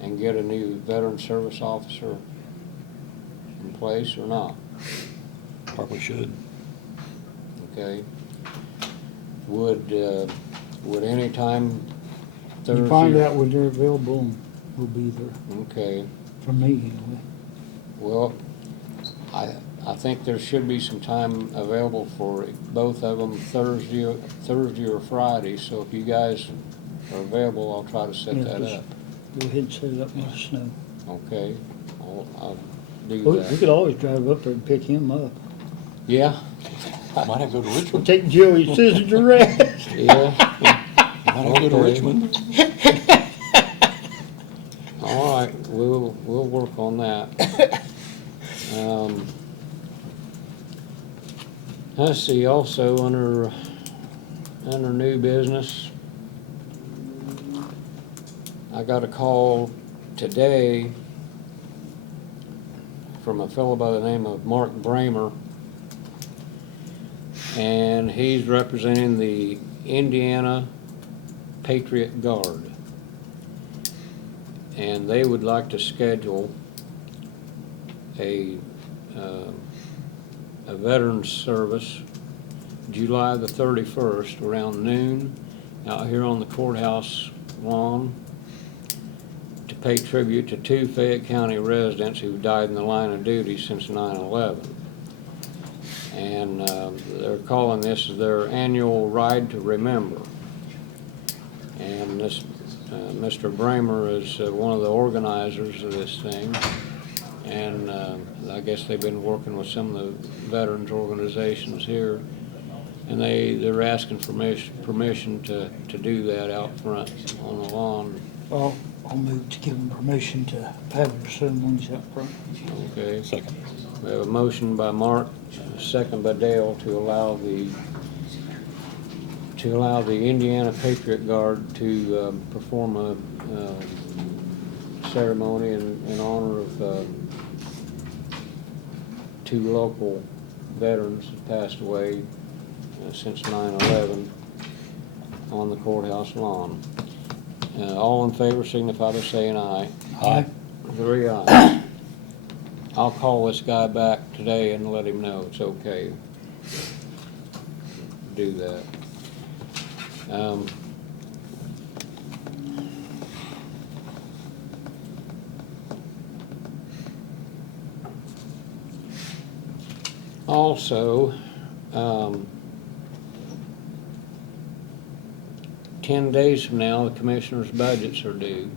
and get a new veteran service officer in place or not? Probably should. Okay. Would any time Thursday? You find out when they're available and we'll be there, Okay. for me anyway. Well, I think there should be some time available for both of them Thursday or Friday, so if you guys are available, I'll try to set Yeah, that just up. Go ahead and set it up, let us know. Okay, I'll do We that. could always drive up there and pick him up. Yeah, Might have to go to We'll Richmond. take Joey's scissors to rest. yeah. Might have to go to Okay. Richmond. All right, we'll work on that. Let's see, also under new business, I got a call today from a fellow by the name of Mark Bramer, and he's representing the Indiana Patriot Guard. And they would like to schedule a veterans service July the 31st around noon out here on the courthouse lawn to pay tribute to 2 Fayette County residents who've died in the line of duty since 9/11. And they're calling this their annual Ride to Remember. And this Mr. Bramer is one of the organizers of this thing, and I guess they've been working with some of the veterans organizations here, and they're asking permission to do that out front on the lawn. I'll move to give them permission to have their ceremonies out front. Okay. Second. We have a motion by Mark, a second by Dale to allow the Indiana Patriot Guard to perform a ceremony in honor of 2 local veterans that passed away since 9/11 on the courthouse lawn. All in favor signify by saying aye. Aye. 3 ayes. I'll call this guy back today and let him know it's okay. Do that. Also, 10 days from now, the commissioners' budgets are due.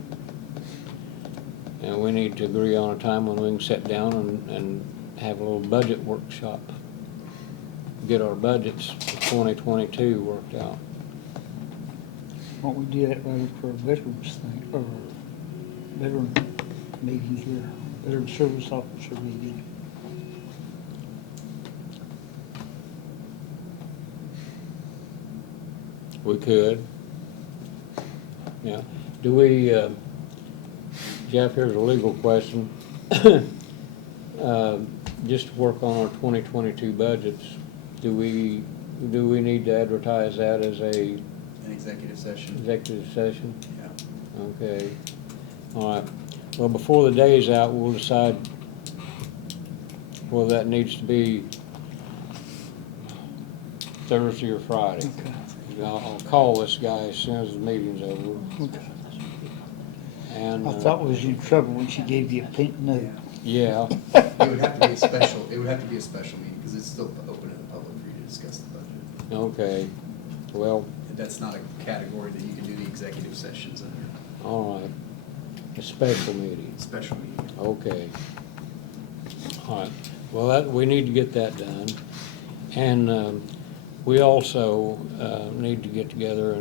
And we need to agree on a time when we can sit down and have a little budget workshop. Get our budgets for 2022 worked out. Why don't we do that right after our veterans thing, or veteran meeting here, veteran service officer meeting? We could. Yeah. Do we, Jeff, here's a legal question. Just to work on our 2022 budgets, do we need to advertise that as an executive session? Executive session? Yeah. Okay. All right. Well, before the day's out, we'll decide whether that needs to be Thursday or Friday. Okay. I'll call this guy as soon as the meeting's over. Okay. And I thought we was in trouble when she gave you a pink note. yeah, It would have to be a special meeting, because it's still open to the public for you to discuss the budget. okay. Well, And that's not a category that you can do the executive sessions under. all right. A special meeting. Special meeting. Okay. All right. Well, we need to get that done. And we also need to get together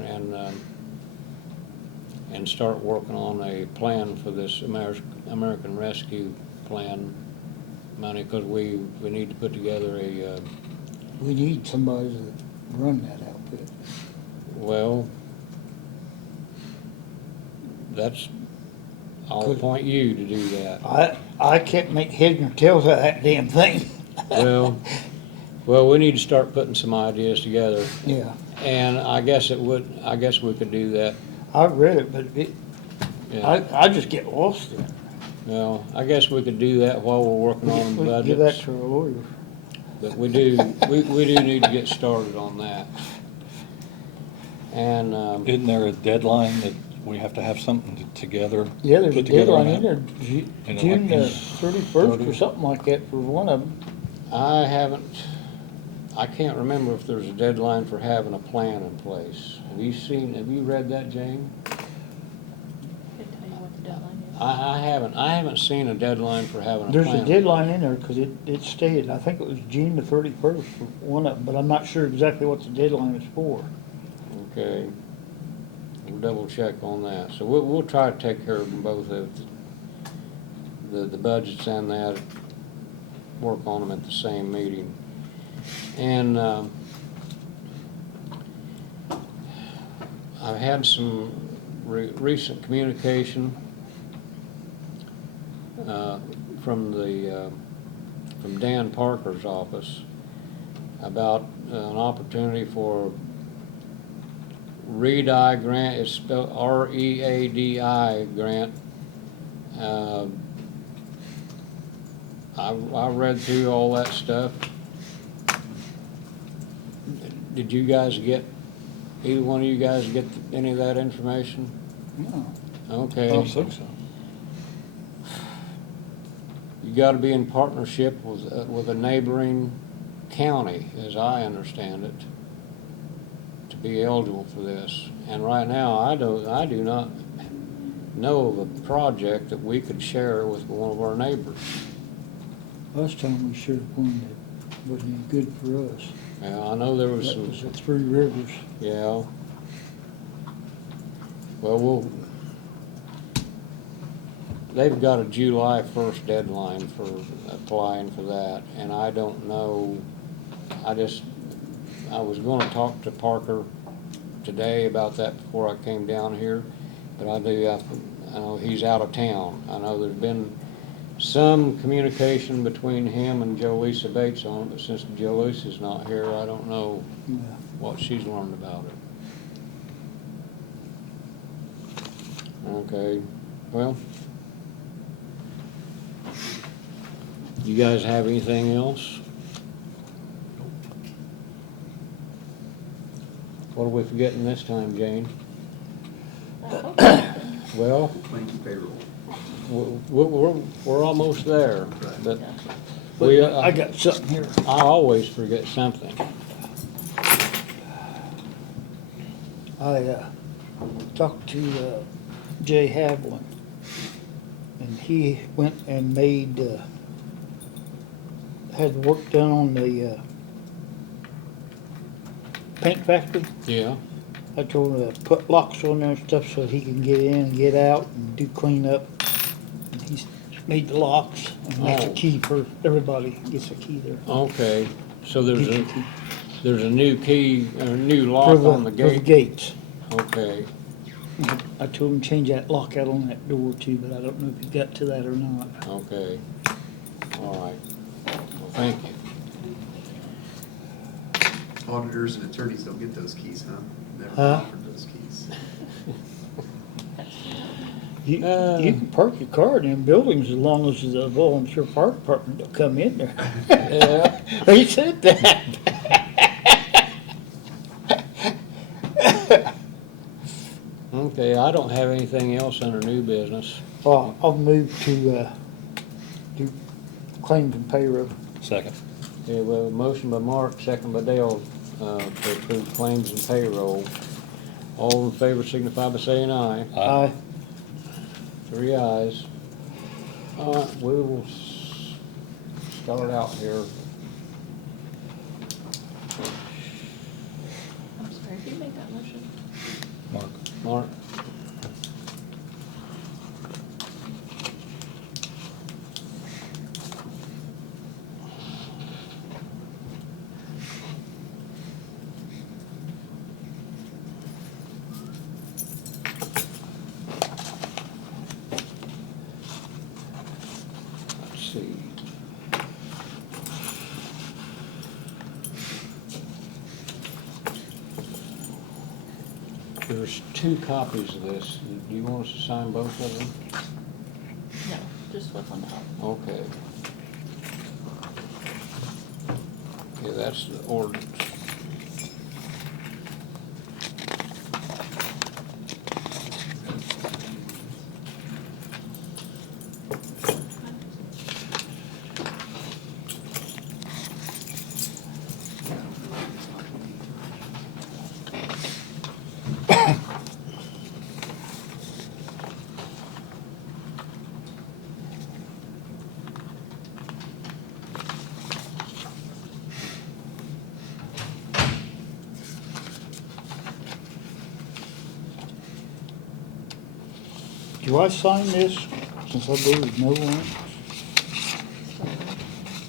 and start working on a plan for this American Rescue Plan money, because we need to put together a, We need somebody to run that outfit. well, I'll appoint you to do that. I can't make head nor tails out of that damn thing. Well, we need to start putting some ideas together. Yeah, And I guess we could do that. I read it, but Yeah. I just get lost in it. Well, I guess we could do that while we're working on the We can give that budgets. to our lawyer. But we do need to get started on that. And, Isn't there a deadline that we have to have something together? Yeah, there's a put together on deadline in that? there, And June like the in 31st 30? or something like that for one of them. I can't remember if there's a deadline for having a plan in place. Have you read that, Jane? Could tell you what the deadline is. I haven't seen a deadline for having a There's plan. a deadline in there, cause it stated, I think it was June the 31st for one of them, but I'm not sure exactly what the deadline is for. Okay. We'll double check on that. So we'll try to take care of them both, the budgets and that, work on them at the same meeting. And, I've had some recent communication, from Dan Parker's office about an opportunity for READI grant. It's spelled READI grant. I read through all that stuff. Did you guys either one of you guys get any of that information? No. Okay. I don't think so. You gotta be in partnership with a neighboring county, as I understand it, to be eligible for this. And right now, I do not know of a project that we could share with one of our neighbors. Last time we shared one that wasn't any good for us. Yeah, I know there was That some. was at Three Rivers. Yeah. Well, they've got a July 1st deadline for applying for that, and I don't know, I was gonna talk to Parker today about that before I came down here, but I know he's out of town. I know there's been some communication between him and Jolisa Bates on it, but since Jolisa's not here, I don't know Yeah. what she's learned about it. Okay, well, you guys have anything else? What are we forgetting this time, Jane? Well, Claims and payroll. we're almost there, but I got something here. I always forget something. I talked to Jay Havlin, and he went and had work done on the paint factory. Yeah. I told him to put locks on there and stuff so he can get in and get out and do cleanup. And he's made the locks, and that's a key for everybody, gets a key there. Okay, so there's a new key, a new lock on the For the gate? gates. Okay, I told him to change that lock out on that door too, but I don't know if he got to that or not. okay, all right. Well, thank you. Auditors and attorneys don't get those keys, huh? Never Huh? offered those keys. You can park your car in them buildings as long as the volunteer fire department will come in there. Yeah. They said that. Okay, I don't have anything else under new business. Well, I'll move to do claims and payroll. Second. Okay, well, motion by Mark, second by Dale, to approve claims and payroll. All in favor signify by saying aye. Aye. 3 ayes. All right, we will start out here. I'm sorry, who made that motion? Mark. Mark? Let's see. There's 2 copies of this. Do you want us to sign both of them? No, just what's on the top. Okay. Okay, that's the ordinance. Do I sign this since I voted no on it?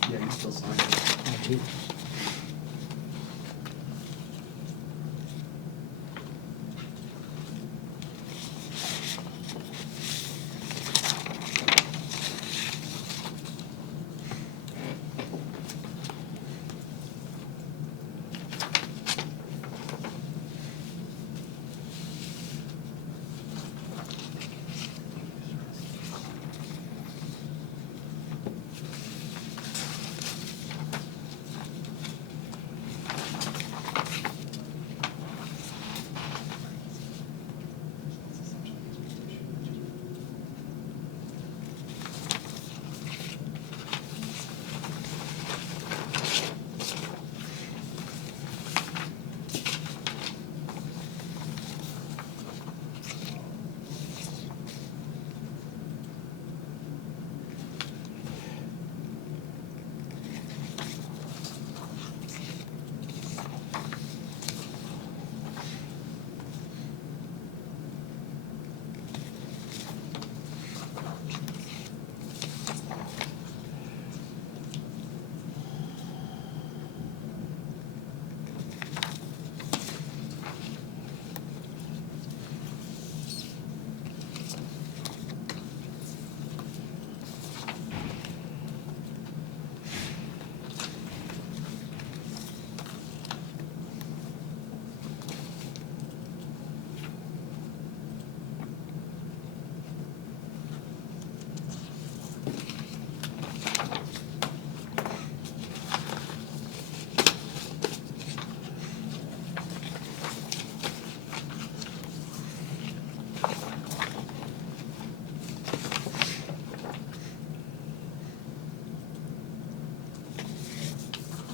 Yeah, you still sign it. I do.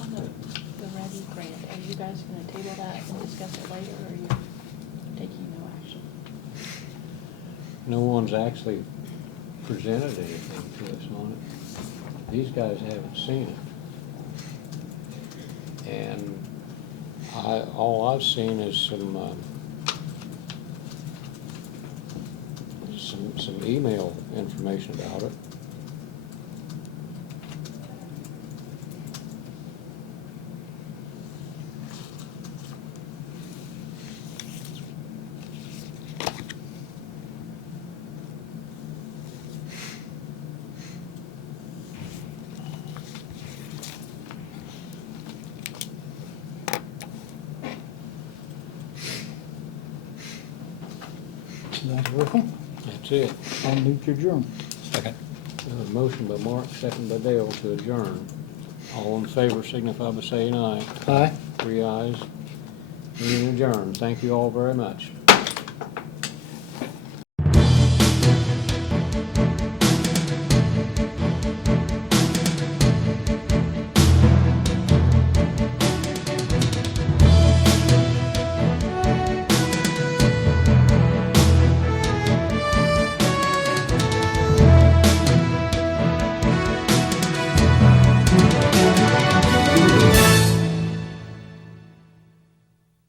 On the Ready grant, are you guys gonna table that and discuss it later, or are you taking no action? No one's actually presented anything to us on it. These guys haven't seen it. And all I've seen is some email information about it. That's everything. That's it. I'll move to adjourn. Second. A motion by Mark, second by Dale to adjourn. All in favor signify by saying aye. Aye. 3 ayes. Meeting adjourned. Thank you all very much.